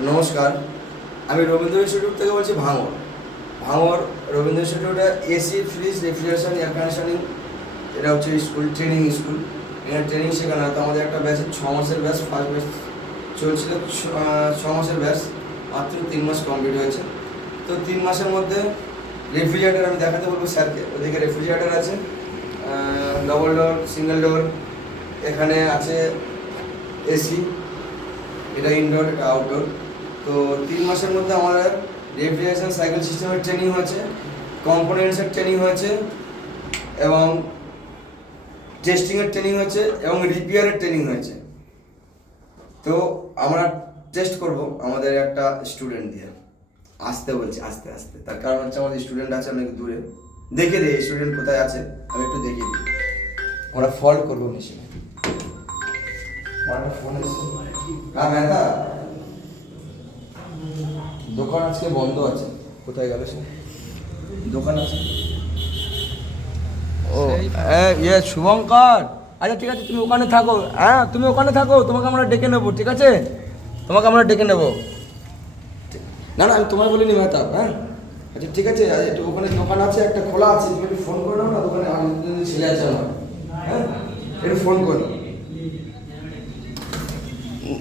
নমস্কার, আমি রবীন্দ্র ইনস্টিটিউট থেকে বলছি ভাঙর রবীন্দ্র ইনস্টিটিউটে AC, fridge, refrigeration, air conditioning, এটা হচ্ছে স্কুল, ট্রেনিং স্কুল। এখানে ট্রেনিং শেখানো হয়। তো আমাদের একটা ব্যাচের 6 মাসের ব্যাচ, ফার্স্ট ব্যাচ চলছিল 6 মাসের ব্যাচ, মাত্র 3 মাস কমপ্লিট হয়েছে। তো 3 মাসের মধ্যে রেফ্রিজারেটার আমি দেখাতে বলবো স্যারকে। ওদিকে রেফ্রিজারেটার আছে, ডবল ডোর, সিঙ্গেল ডোর। এখানে আছে এসি, এটা ইনডোর, এটা আউটডোর। তো 3 মাসের মধ্যে আমাদের রেফ্রিজারেশন সাইকেল সিস্টেমের ট্রেনিং হয়েছে, কম্পোনেন্টসের ট্রেনিং হয়েছে, এবং টেস্টিংয়ের ট্রেনিং হয়েছে, এবং রিপেয়ারের ট্রেনিং হয়েছে। তো আমরা টেস্ট করব আমাদের একটা স্টুডেন্ট দিয়ে। আসতে বলছি, আস্তে আস্তে। তার কারণ হচ্ছে আমাদের স্টুডেন্ট আছে অনেক দূরে। দেখে দিই স্টুডেন্ট কোথায় আছে, আমি একটু দেখিয়ে দিই। ওরা ফল্ট করবো মেশিনে। আমার ফোন এসেছে। হ্যাঁ মেহতা, দোকান আজকে বন্ধ আছে। কোথায় গেল সে? দোকান আছে। ও ইয়ে শুভঙ্কর, আচ্ছা ঠিক আছে, তুমি ওখানে থাকো। হ্যাঁ তুমি ওখানে থাকো, তোমাকে আমরা ডেকে নেবো, ঠিক আছে? তোমাকে আমরা ডেকে নেবো। না না, আমি তোমায় বলিনি মেহতা। হ্যাঁ আচ্ছা ঠিক আছে, একটু ওখানে দোকান আছে, একটা খোলা আছে, তুমি একটু ফোন করে নাও না। দোকানে ছেলে আছে আমার। হ্যাঁ একটু ফোন করো।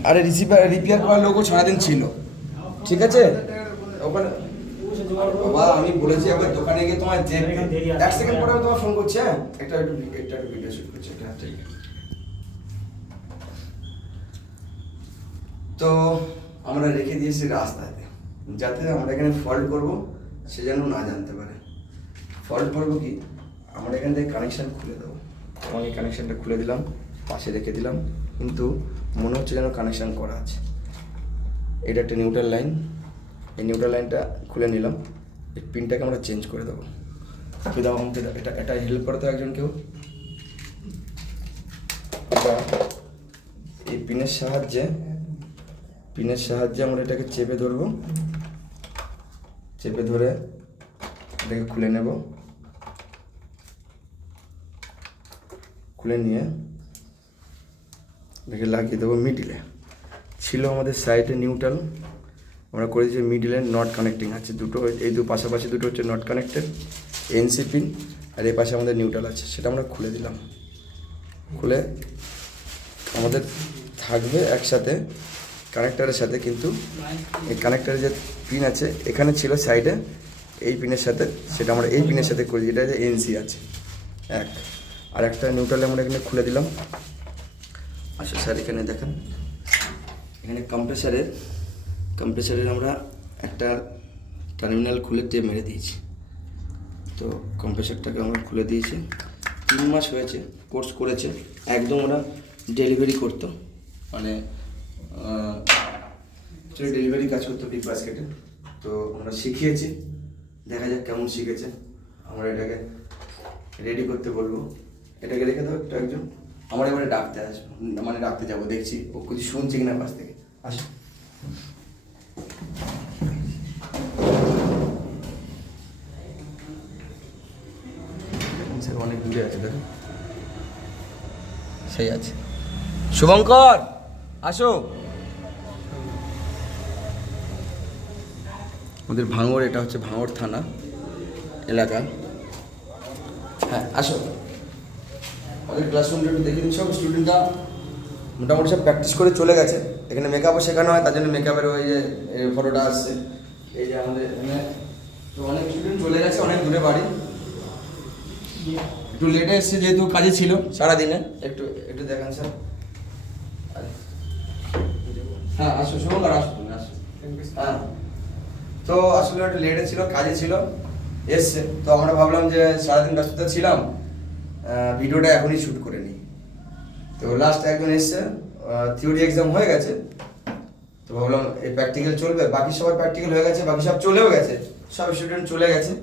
আরে রিপেয়ার করার লোকও সারাদিন ছিল, ঠিক আছে? ওখানে বাবা আমি বলেছি একবার দোকানে গিয়ে তোমার যে 1 সেকেন্ড পরে আমি তোমার ফোন করছি। হ্যাঁ একটু ভিডিও শুট করছি, এটা ঠিক আছে। তো আমরা রেখে দিয়েছি রাস্তাতে, যাতে আমরা এখানে ফল্ট করব সে যেন না জানতে পারে। ফল্ট করবো কি, আমরা এখান থেকে কানেকশান খুলে দেবো। আমি এই কানেকশানটা খুলে দিলাম, পাশে রেখে দিলাম, কিন্তু মনে হচ্ছে যেন কানেকশান করা আছে। এটা একটা নিউট্রাল লাইন, এই নিউট্রাল লাইনটা খুলে নিলাম। এই পিনটাকে আমরা চেঞ্জ করে দেবো। দাও আমাকে, এটা হেল্প করতে একজন কেউ। এই পিনের সাহায্যে আমরা এটাকে চেপে ধরবো। চেপে ধরে এটাকে খুলে নেব। খুলে নিয়ে এটাকে লাগিয়ে দেবো মিডিলে। ছিল আমাদের সাইডে নিউট্রাল, আমরা করেছি মিডিলে নট কানেক্টিং আছে দুটো। এই পাশাপাশি দুটো হচ্ছে নট কানেক্টেড, এনসি পিন, আর এই পাশে আমাদের নিউট্রাল আছে। সেটা আমরা খুলে দিলাম। খুলে আমাদের থাকবে একসাথে কানেক্টারের সাথে, কিন্তু এই কানেক্টারের যে পিন আছে এখানে ছিল সাইডে, এই পিনের সাথে, সেটা আমরা এই পিনের সাথে করি, এটা যে এনসি আছে এক। আর একটা নিউট্রালে আমরা এখানে খুলে দিলাম। আচ্ছা স্যার এখানে দেখেন, এখানে কম্প্রেসারের আমরা একটা টার্মিনাল খুলে টেপ মেরে দিয়েছি। তো কম্প্রেসারটাকে আমরা খুলে দিয়েছি। 3 মাস হয়েছে কোর্স করেছে, একদম ওরা ডেলিভারি করতো, মানে ডেলিভারি কাজ করতো বিগ বাস্কেটে। তো আমরা শিখিয়েছি, দেখা যাক কেমন শিখেছে। আমরা এটাকে রেডি করতে বলবো। এটাকে রেখে দাও একটু একজন, আমার এবারে ডাকতে আসবো, মানে ডাকতে যাবো, দেখছি ও কিছু শুনছে কিনা পাশ থেকে। আসো। স্যার অনেক দূরে আছে, দেখো সেই আছে। শুভঙ্কর আসো। ওদের ভাঙড়, এটা হচ্ছে ভাঙড় থানা এলাকা। হ্যাঁ আসো। ওদের ক্লাসরুমটা একটু দেখে দিন। সব স্টুডেন্টরা মোটামুটি সব প্র্যাকটিস করে চলে গেছে। এখানে মেকআপও শেখানো হয়, তার জন্য মেকআপের ওই যে ফটোটা আসছে। এই যে আমাদের এখানে তো অনেক স্টুডেন্ট চলে গেছে, অনেক দূরে বাড়ি। একটু লেটে এসছে যেহেতু কাজে ছিল সারাদিনে। একটু একটু দেখান স্যার। হ্যাঁ আসো শুভঙ্কর, আসো তুমি আসো। হ্যাঁ তো আসলে একটু লেটে ছিল, কাজে ছিল, এসছে। তো আমরা ভাবলাম যে সারাদিন ব্যস্ততা ছিলাম, ভিডিওটা এখনই শ্যুট করে নিই। তো লাস্ট একজন এসছে, থিওরি এক্সাম হয়ে গেছে। তো ভাবলাম এই প্র্যাকটিক্যাল চলবে, বাকি সবার প্র্যাকটিক্যাল হয়ে গেছে, বাকি সব চলেও গেছে, সব স্টুডেন্ট চলে গেছে।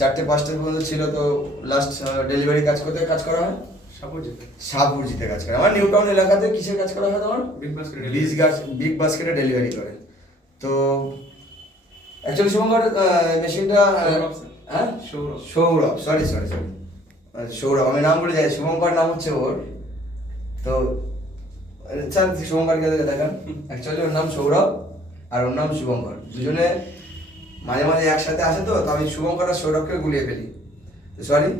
4টে-5টা পর্যন্ত ছিল। তো লাস্ট ডেলিভারি কাজ করা হয় সাপুরজিতে কাজ করে। আমার নিউ টাউন এলাকাতে কিসের কাজ করা হয় তোমার? বিগ বাস্কেটে ডেলিভারি করে। তো অ্যাকচুয়ালি শুভঙ্কর মেশিনটা, হ্যাঁ সৌরভ, সরি সৌরভ, আমি নাম বলে যাই, শুভঙ্কর নাম হচ্ছে ওর। তো স্যার শুভঙ্করকে দেখান। অ্যাকচুয়ালি ওর নাম সৌরভ আর ওর নাম শুভঙ্কর, দুজনে মাঝে মাঝে একসাথে আসে, তো আমি শুভঙ্কর আর সৌরভকে গুলিয়ে ফেলি, সরি।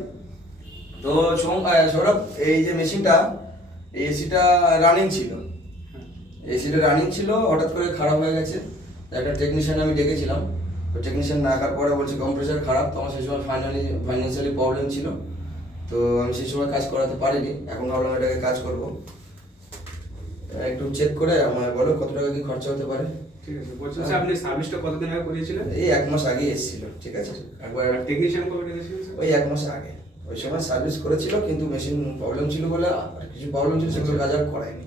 তো সৌরভ, এই যে মেশিনটা, এসিটা রানিং ছিল, হঠাৎ করে খারাপ হয়ে গেছে। একটা টেকনিশিয়ান আমি ডেকেছিলাম, তো টেকনিশিয়ান না আসার পরে বলছে কম্প্রেসার খারাপ। তো আমার সেই সময় ফাইন্যান্সিয়ালি প্রবলেম ছিল, তো আমি সেই সময় কাজ করাতে পারিনি। এখন ভাবলাম এটাকে কাজ করব। একটু চেক করে আমায় বলো কত টাকা কি খরচা হতে পারে। ঠিক আছে, বলছেন স্যার আপনি সার্ভিসটা কতদিন আগে করিয়েছিলেন? এই 1 মাস আগে এসেছিল, ঠিক আছে। একবার টেকনিশিয়ান কবে ডেকেছিলেন স্যার? ওই 1 মাস আগে, ওই সময় সার্ভিস করেছিল, কিন্তু মেশিন প্রবলেম ছিল বলে আর কিছু প্রবলেম ছিল, সেগুলো কাজ আর করায়নি।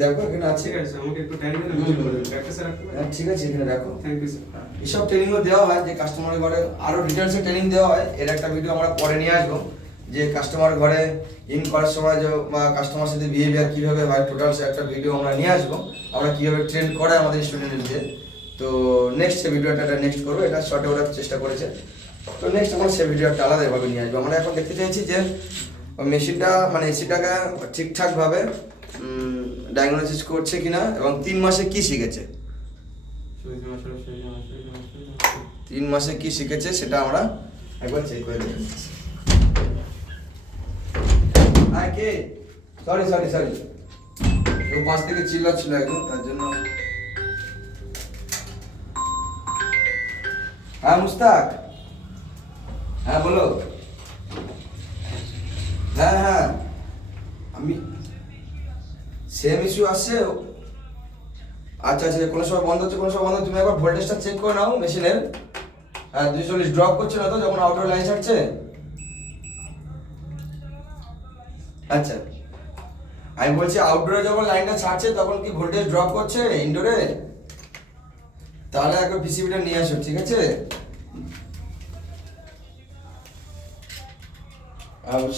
দেখো এখানে আছে। ঠিক আছে, আমাকে একটু টাইম দিন, আমি চেক করে দেব। প্র্যাকটিসে রাখতে পারেন? ঠিক আছে, এখানে রাখো। Thank you sir. এসব ট্রেনিংও দেওয়া হয়, যে কাস্টমারের ঘরে আরও ডিটেলসে ট্রেনিং দেওয়া হয়। এর একটা ভিডিও আমরা পরে নিয়ে আসবো, যে কাস্টমার ঘরে ইন করার সময় যে বা কাস্টমার সাথে বিহেভিয়ার কীভাবে হয়, টোটাল একটা ভিডিও আমরা নিয়ে আসবো, আমরা কীভাবে ট্রেন করে আমাদের স্টুডেন্টদের। তো নেক্সট ভিডিওটা নেক্সট করবো, এটা শর্টে ওঠার চেষ্টা করেছে। তো নেক্সট আমরা সেই ভিডিওটা আলাদাভাবে নিয়ে আসবো। আমরা এখন দেখতে চাইছি যে মেশিনটা মানে এসিটাকে ঠিকঠাকভাবে ডায়াগনোসিস করছে কিনা, এবং 3 মাসে কি শিখেছে, 3 মাসে কি শিখেছে সেটা আমরা একবার চেক করে দেখি। হ্যাঁ, কে? সরি, ও পাশ থেকে চিল্লাচ্ছিল একদম, তার জন্য। হ্যাঁ মুস্তাক, হ্যাঁ বলো। হ্যাঁ, আমি সেম ইস্যু আসছে। আচ্ছা, কোনো সময় বন্ধ হচ্ছে, কোনো সময় বন্ধ। তুমি একবার ভোল্টেজটা চেক করে নাও মেশিনের। হ্যাঁ, 240 ড্রপ করছে না তো যখন আউটডোর লাইন ছাড়ছে? আচ্ছা, আমি বলছি আউটডোরে যখন লাইনটা ছাড়ছে তখন কি ভোল্টেজ ড্রপ করছে ইনডোরে? তাহলে একবার পিসিবিটা নিয়ে আসো, ঠিক আছে?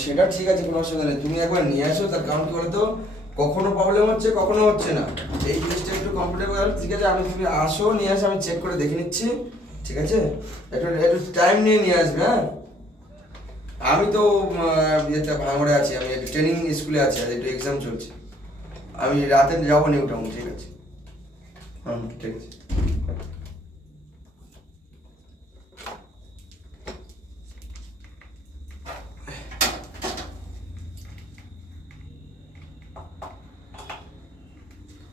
সেটা ঠিক আছে, কোনো অসুবিধা নেই। তুমি একবার নিয়ে আসো, তার কারণ কি বলতো, কখনো প্রবলেম হচ্ছে, কখনো হচ্ছে না। এই জিনিসটা একটু কমফোর্টেবল, ঠিক আছে? তুমি আসো, নিয়ে আসো, আমি চেক করে দেখে নিচ্ছি, ঠিক আছে? একটু টাইম নিয়ে আসবে, হ্যাঁ? আমি তো ভাঙড়ে আছি, আমি একটু ট্রেনিং স্কুলে আছি, আর একটু এক্সাম চলছে। আমি রাতে যাবো নিউ টাউন, ঠিক আছে? ঠিক আছে।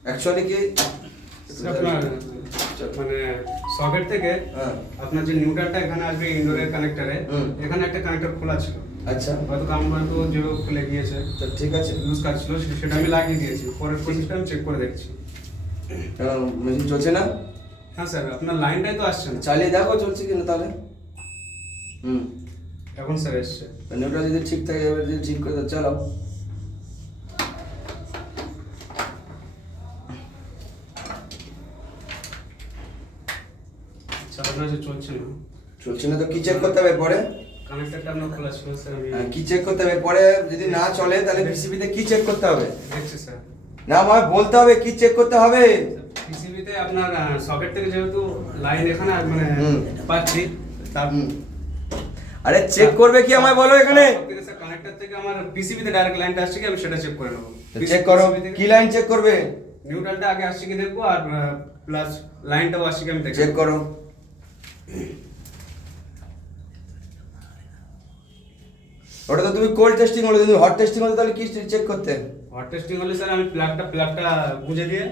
অ্যাকচুয়ালি কি আপনার মানে সকেট থেকে হ্যাঁ, আপনার যে নিউট্রালটা এখানে আসবে ইনডোরের কানেক্টরে, এখানে একটা কানেক্টর খোলা ছিল। আচ্ছা, হয়তো আমার তো যেভাবে খুলে গিয়েছে, তো ঠিক আছে। লুজ কাজ ছিল, সেটা আমি লাগিয়ে দিয়েছি। পরের প্রসেসটা আমি চেক করে দেখছি। মেশিন চলছে না? হ্যাঁ স্যার, আপনার লাইনটাই তো আসছে না। চালিয়ে দেখো চলছে কিনা তাহলে। এখন স্যার এসছে। নিউট্রাল যদি ঠিক থাকে, এবার যদি ঠিক করে দাও, চালাও। আপনার যে চলছে না তো কি চেক করতে হবে পরে? কানেক্টরটা আপনার খোলা ছিল স্যার, আমি কি চেক করতে হবে পরে? যদি না চলে তাহলে পিসিবিতে কি চেক করতে হবে? দেখছি স্যার। না, আমায় বলতে হবে কি চেক করতে হবে। পিসিবিতে আপনার সকেট থেকে যেহেতু লাইন এখানে মানে পাচ্ছি, তার আরে চেক করবে কি আমায় বলো এখানে। স্যার কানেক্টর থেকে আমার পিসিবিতে ডাইরেক্ট লাইনটা আসছে কি, আমি সেটা চেক করে নেব। চেক করো, কি লাইন চেক করবে? নিউট্রালটা আগে আসছে কি দেখবো, আর প্লাস লাইনটাও আসছে কি আমি দেখব। চেক করো। ওটা তো তুমি কোল্ড টেস্টিং হলো, তুমি হট টেস্টিং হলো তাহলে কি চেক করতে? হট টেস্টিং হলে স্যার আমি প্লাগটা গুঁজে দিয়ে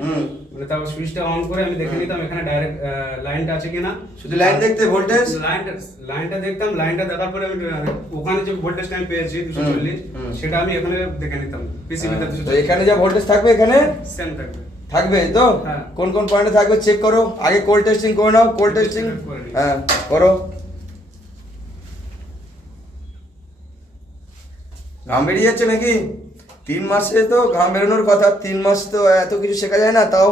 মানে তারপর সুইচটা অন করে আমি দেখে নিতাম এখানে ডাইরেক্ট লাইনটা আছে কিনা। শুধু লাইন দেখতে, ভোল্টেজ লাইনটা দেখতাম। লাইনটা দেখার পরে আমি ওখানে যে ভোল্টেজটা আমি পেয়েছি 240, সেটা আমি এখানে দেখে নিতাম পিসিবিতে। তো এখানে যা ভোল্টেজ থাকবে এখানে সেম থাকবে তো? হ্যাঁ। কোন কোন পয়েন্টে থাকবে চেক করো। আগে কোল্ড টেস্টিং করে নাও, কোল্ড টেস্টিং হ্যাঁ করো। ঘাম বেরিয়ে যাচ্ছে নাকি? 3 মাসে তো ঘাম বেরোনোর কথা। 3 মাস তো এত কিছু শেখা যায় না। তাও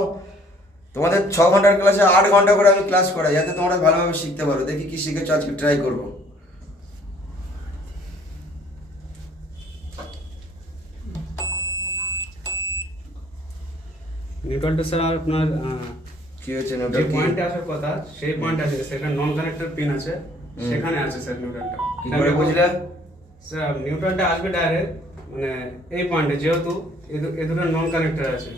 তোমাদের 6 ঘন্টার ক্লাসে 8 ঘন্টা করে আমি ক্লাস করাই, যাতে তোমরা ভালোভাবে শিখতে পারো। দেখি কি শিখেছো, আজকে ট্রাই করবো। নিউট্রালটা স্যার আপনার কি হয়েছে? যে পয়েন্টে আসার কথা সেই পয়েন্টে আছে, সেটা নন কানেক্টর পিন আছে, সেখানে আছে স্যার নিউট্রালটা। কি করে বুঝলে? স্যার নিউট্রালটা আসবে ডাইরেক্ট মানে এই পয়েন্টে, যেহেতু এ দুটো নন কানেক্টর আছে।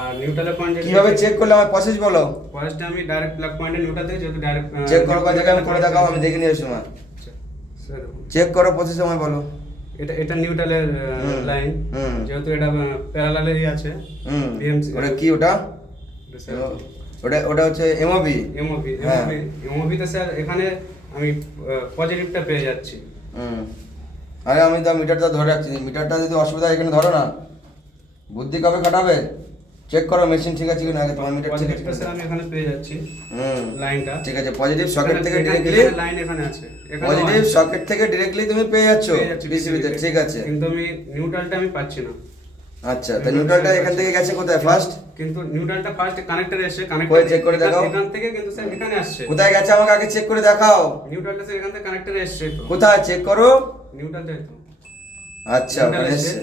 আর নিউট্রালের পয়েন্টে কিভাবে চেক করলে আমার প্রসেস বলো? ফার্স্টে আমি ডাইরেক্ট প্লাগ পয়েন্টে নিউট্রাল থেকে যেহেতু ডাইরেক্ট চেক করো কয় জায়গায় করে দেখাও, আমি দেখে নিয়ে সময় স্যার চেক করো প্রসেস আমায় বলো। এটা নিউট্রালের লাইন, যেহেতু এটা প্যারালালেরই আছে। বিএমসি ওটা কি ওটা? ওটা ওটা হচ্ছে এমওবি। এমওভি এমওভিতে স্যার এখানে আমি পজিটিভটা পেয়ে যাচ্ছি। আরে আমি তো মিটারটা ধরে রাখছি, মিটারটা যদি অসুবিধা হয় এখানে ধরো না, বুদ্ধি কবে কাটাবে? চেক করো মেশিন ঠিক আছে কিনা আগে, তোমার মিটার ঠিক আছে পজিটিভটা স্যার আমি এখানে পেয়ে যাচ্ছি লাইনটা। ঠিক আছে, পজিটিভ সকেট থেকে ডিরেক্টলি লাইন এখানে আছে, পজিটিভ সকেট থেকে ডিরেক্টলি তুমি পেয়ে যাচ্ছ পিসিবিতে, ঠিক আছে। কিন্তু আমি নিউট্রালটা আমি পাচ্ছি না। আচ্ছা, তা নিউট্রালটা এখান থেকে গেছে কোথায় ফার্স্ট? কিন্তু নিউট্রালটা ফার্স্ট কানেক্টরে এসে কই কানেক্টর চেক করে দেখাও। এখান থেকে কিন্তু স্যার এখানে আসছে। কোথায় গেছে আমাকে আগে চেক করে দেখাও। নিউট্রালটা স্যার এখান থেকে কানেক্টরে এসছে তো। কোথায় চেক করো? নিউট্রালটা তো আচ্ছা ওখানে এসছে।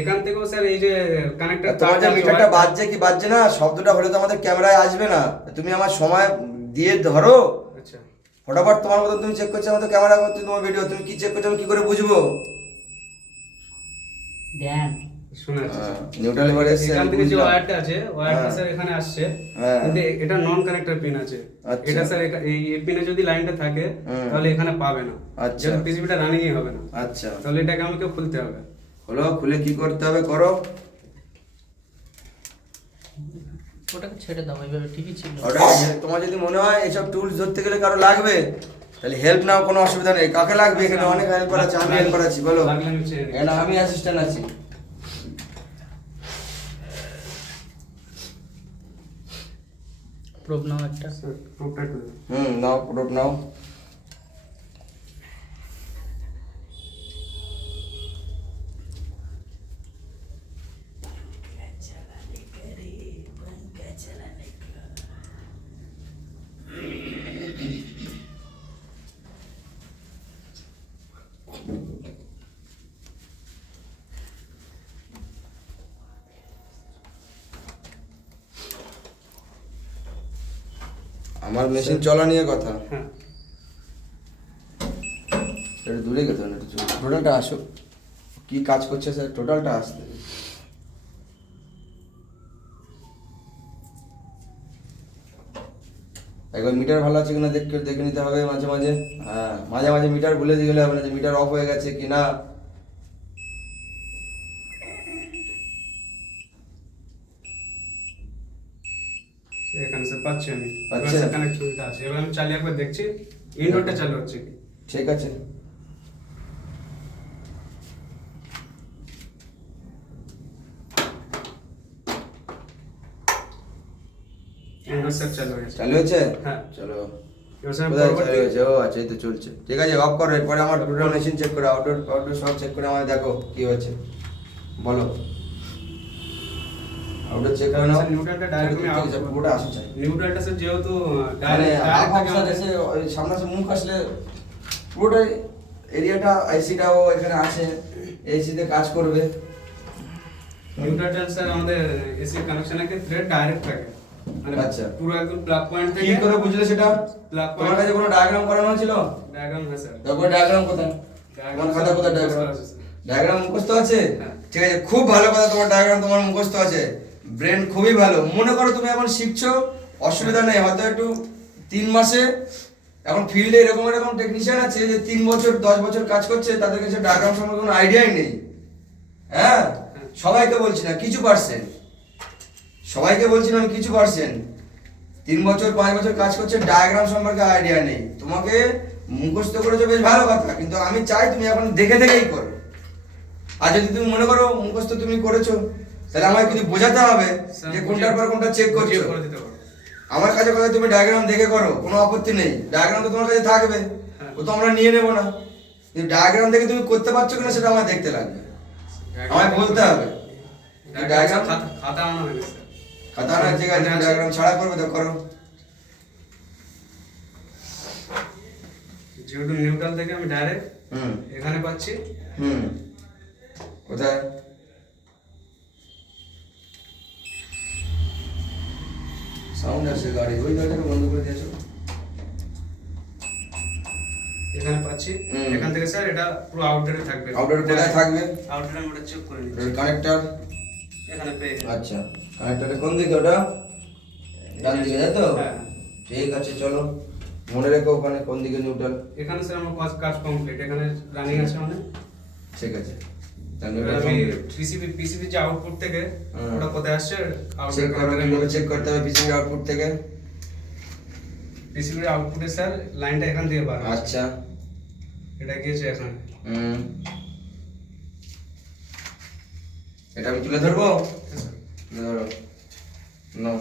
এখান থেকেও স্যার এই যে কানেক্টর তোমার যে মিটারটা বাজছে কি বাজছে না শব্দটা হলে তো আমাদের ক্যামেরায় আসবে না, তুমি আমার সময় দিয়ে ধরো। আচ্ছা ফটাফট তোমার মতো তুমি চেক করছো, আমার তো ক্যামেরা করছো, তোমার ভিডিও তুমি কি চেক করছো আমি কি করে বুঝবো? ড্যাম শুনে আছে নিউট্রাল এবারে এসছে, এখান থেকে যে বুঝলাম। ওয়্যারটা আছে ওয়্যারটা স্যার এখানে আসছে, কিন্তু এটা নন কানেক্টর পিন আছে। আচ্ছা। এটা স্যার এই পিনে যদি লাইনটা থাকে তাহলে এখানে পাবে না। আচ্ছা। যেহেতু পিসিবিটা রানিংই হবে না, আচ্ছা, তাহলে এটাকে আমাকে খুলতে হবে। হলো খুলে কি করতে হবে করো। ওটাকে ছেড়ে দাও, এইভাবে ঠিকই ছিল। ওটা তোমার যদি মনে হয় এসব টুলস ধরতে গেলে কারো লাগবে তাহলে হেল্প নাও, কোনো অসুবিধা নেই। কাকে লাগবে? এখানে অনেক হেল্পার আছে, আমি হেল্পার আছি, বলো। লাগলে আমি ছেড়ে দিই। এখানে আমি অ্যাসিস্ট্যান্ট আছি। প্রোব নাও একটা। স্যার প্রোবটা একটু দিন। নাও প্রোব নাও। আমার মেশিন চলা নিয়ে কথা, হ্যাঁ একটু দূরে গেতে হবে, একটু টোটালটা আসুক, কি কাজ করছে স্যার টোটালটা আসতে। একবার মিটার ভালো আছে কিনা দেখে নিতে হবে মাঝে মাঝে। হ্যাঁ, মাঝে মাঝে মিটার ভুলে দিয়ে গেলে হবে না যে মিটার অফ হয়ে গেছে কিনা। এখানে স্যার পাচ্ছি আমি। পাচ্ছেন? এবার স্যার কানেকশনটা আছে, এবার আমি চালিয়ে একবার দেখছি ইনডোরটা চালু হচ্ছে কি। ঠিক আছে, ইনডোর স্যার চালু হয়েছে। চালু হয়েছে। হ্যাঁ। চলো, এবার স্যার কোথায় চালু পরবর্তী হয়েছে? ও আচ্ছা, এই তো চলছে। ঠিক আছে, অফ করো। এরপরে আমার দুটো মেশিন চেক করে আউটডোর আউটডোর সব চেক করে আমায় দেখো কি হয়েছে, বলো। আউটডোর চেক করে নাও। স্যার নিউট্রালটা ডাইরেক্ট আমি আউট পুরোটা আসা চাই, নিউট্রালটা স্যার যেহেতু মানে ডাইরেক্ট আপ অপশন এসে ওই সামনে মুখ আসলে পুরোটাই এরিয়াটা আইসিটাও এখানে আছে, এসিতে কাজ করবে। নিউট্রালটা স্যার আমাদের এসি কানেকশনের ক্ষেত্রে ডাইরেক্ট থাকে, মানে আচ্ছা। পুরো একদম প্লাগ পয়েন্ট কি থেকে। করে বুঝলে সেটা? প্লাগ তোমার কাছে কোনো ডায়াগ্রাম করানো ছিল? ডায়াগ্রাম না স্যার, তারপর ডায়াগ্রাম কোথায়? তোমার খাতা কোথায় ডায়াগ্রাম? ডায়াগ্রাম মুখস্থ আছে? হ্যাঁ। ঠিক আছে, খুব ভালো কথা, তোমার ডায়াগ্রাম তোমার মুখস্থ আছে, ব্রেন খুবই ভালো। মনে করো তুমি এখন শিখছো, অসুবিধা নেই, হয়তো একটু 3 মাসে এখন ফিল্ডে এরকম এরকম টেকনিশিয়ান আছে যে 3 বছর 10 বছর কাজ করছে, তাদের কাছে ডায়াগ্রাম সম্পর্কে কোনো আইডিয়াই নেই। হ্যাঁ, সবাইকে বলছি না, কিছু পার্সেন্ট, সবাইকে বলছি না আমি, কিছু পার্সেন্ট 3 বছর 5 বছর কাজ করছে, ডায়াগ্রাম সম্পর্কে আইডিয়া নেই। তোমাকে মুখস্থ করেছো বেশ ভালো কথা, কিন্তু আমি চাই তুমি এখন দেখে দেখেই করো। আর যদি তুমি মনে করো মুখস্থ তুমি করেছো, তাহলে আমাকে কিন্তু বোঝাতে হবে যে কোনটার পর কোনটা চেক করছো। করে দিতে পারবো। আমার কাছে কথা তুমি ডায়াগ্রাম দেখে করো, কোনো আপত্তি নেই, ডায়াগ্রাম তো তোমার কাছে থাকবে, ও তো আমরা নিয়ে নেবো না, কিন্তু ডায়াগ্রাম দেখে তুমি করতে পারছো কিনা সেটা আমার দেখতে লাগবে, আমায় বলতে হবে। ডায়াগ্রাম খাতা আনা হয়নি স্যার। খাতা না, ঠিক আছে, ডায়াগ্রাম ছাড়া করবে তো করো। যেহেতু নিউট্রাল থেকে আমি ডাইরেক্ট হুম এখানে পাচ্ছি। হুম কোথায়? সাউন্ড আসে গাড়ি, ওই দরজাটা বন্ধ করে দিয়েছো। এখানে পাচ্ছি। হুম। এখান থেকে স্যার এটা পুরো আউটডোরে থাকবে। আউটডোর কোথায় থাকবে? আউটডোরে আমি ওটা চেক করে নিচ্ছি। কানেক্টর এখানে পেয়ে গেছি। আচ্ছা, কানেক্টরের কোন দিকে ওটা? ডান দিকে, তাই তো? হ্যাঁ। ঠিক আছে, চলো মনে রেখো ওখানে কোন দিকে নিউট্রাল। এখানে স্যার আমার কাজ কমপ্লিট। এখানে রানিং আছে মানে ঠিক আছে, তাহলে এবার নিউট্রাল আমি কমপ্লিট। পিসিবি যে আউটপুট থেকে হুম। ওটা কোথায় আসছে চেক করো, কিভাবে চেক করতে হবে পিসিবি আউটপুট থেকে? পিসিবির আউটপুটে স্যার লাইনটা এখান থেকে বার হচ্ছে। আচ্ছা। এটা গিয়েছে এখানে। হুম, এটা আমি তুলে ধরবো? তুলে ধরো। নো,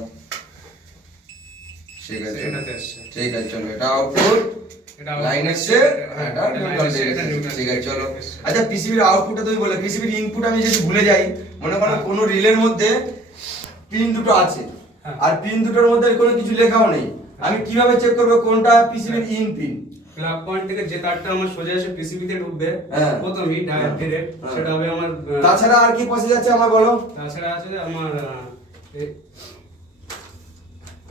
ঠিক আছে, এটাতে আসছে। ঠিক আছে, চলো এটা আউটপুট, এটা লাইন output এসছে, হ্যাঁ, এটা এটা line নিউট্রাল এসছে, দিয়ে এটা গেছে। neutral ঠিক আছে, চলো। এসছে। আচ্ছা, পিসিবির আউটপুটটা তুমি বলে, পিসিবির ইনপুট আমি যদি ভুলে যাই, মনে করো হ্যাঁ। কোনো রিলের মধ্যে পিন দুটো আছে হ্যাঁ। আর পিন দুটোর মধ্যে কোনো কিছু লেখাও নেই, আমি কিভাবে চেক করবো কোনটা পিসিবির ইন পিন? প্লাগ পয়েন্ট থেকে যে তারটা আমার সোজা এসে পিসিবি তে ঢুকবে হ্যাঁ। প্রথমেই ডাইরেক্ট হ্যাঁ। সেটা হবে আমার তাছাড়া আর কি পসে যাচ্ছে আমার বলো? তাছাড়া আছে আমার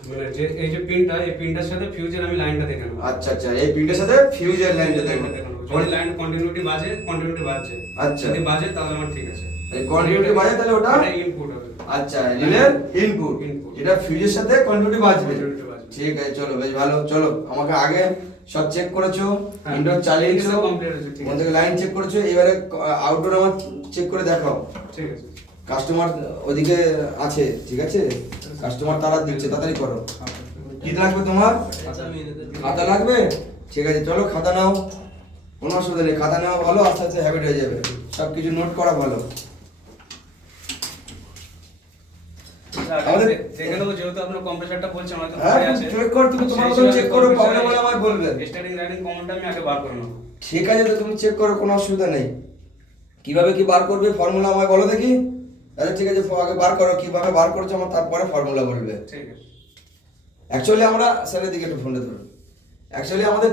মানে যে এই যে পিনটা, এই পিনটার সাথে ফিউজের আমি লাইনটা দেখে নেব। আচ্ছা আচ্ছা, এই পিনটার সাথে ফিউজের লাইনটা দেখো। যদি লাইন কন্টিনিউটি বাজে, কন্টিনিউটি বাজছে। আচ্ছা। যদি বাজে তাহলে আমার ঠিক আছে। এই কন্টিনিউটি বাজে তাহলে ওটা ইনপুট হবে। আচ্ছা, রিলের ইনপুট, Input। এটা ফিউজের সাথে কন্টিনিউটি বাজবে। Continuity বাজবে। ঠিক আছে, চলো বেশ ভালো। চলো, আমাকে আগে সব চেক করেছো, হ্যাঁ। ইনডোর চালিয়েছো, সব complete হয়েছে, ঠিক ওখান আছে। থেকে লাইন চেক করেছো, এবারে আউটডোর আমার চেক করে দেখাও। ঠিক আছে। কাস্টমার ওদিকে আছে, ঠিক আছে, কাস্টমার তারা দিচ্ছে, তাড়াতাড়ি করো। কি লাগবে তোমার? খাতা লাগবে? ঠিক আছে, চলো খাতা নাও, কোনো অসুবিধা নেই, খাতা নেওয়া ভালো, আস্তে আস্তে হ্যাবিট হয়ে যাবে, সব কিছু নোট করা ভালো। আমাদের- দেখে নেবো, যেহেতু আপনার কম্প্রেসারটা বলছে আমার তো হ্যাঁ, পরে আছে। চেক কর, তুমি তোমার মতো চেক করো, প্রবলেম হলে আমায় বলবে। স্টার্টিং রানিং কমান্ডটা আমি আগে বার করে নেবো। ঠিক আছে, তো তুমি চেক করো, কোনো অসুবিধা নেই। কিভাবে কি বার করবে ফর্মুলা আমায় বলো দেখি। আচ্ছা ঠিক আছে, আগে বার করো, কিভাবে বার করছো আমার তারপরে ফর্মুলা বলবে। ঠিক আছে। অ্যাকচুয়ালি আমরা স্যারের দিকে একটু ফোনটা ধরুন। অ্যাকচুয়ালি আমাদের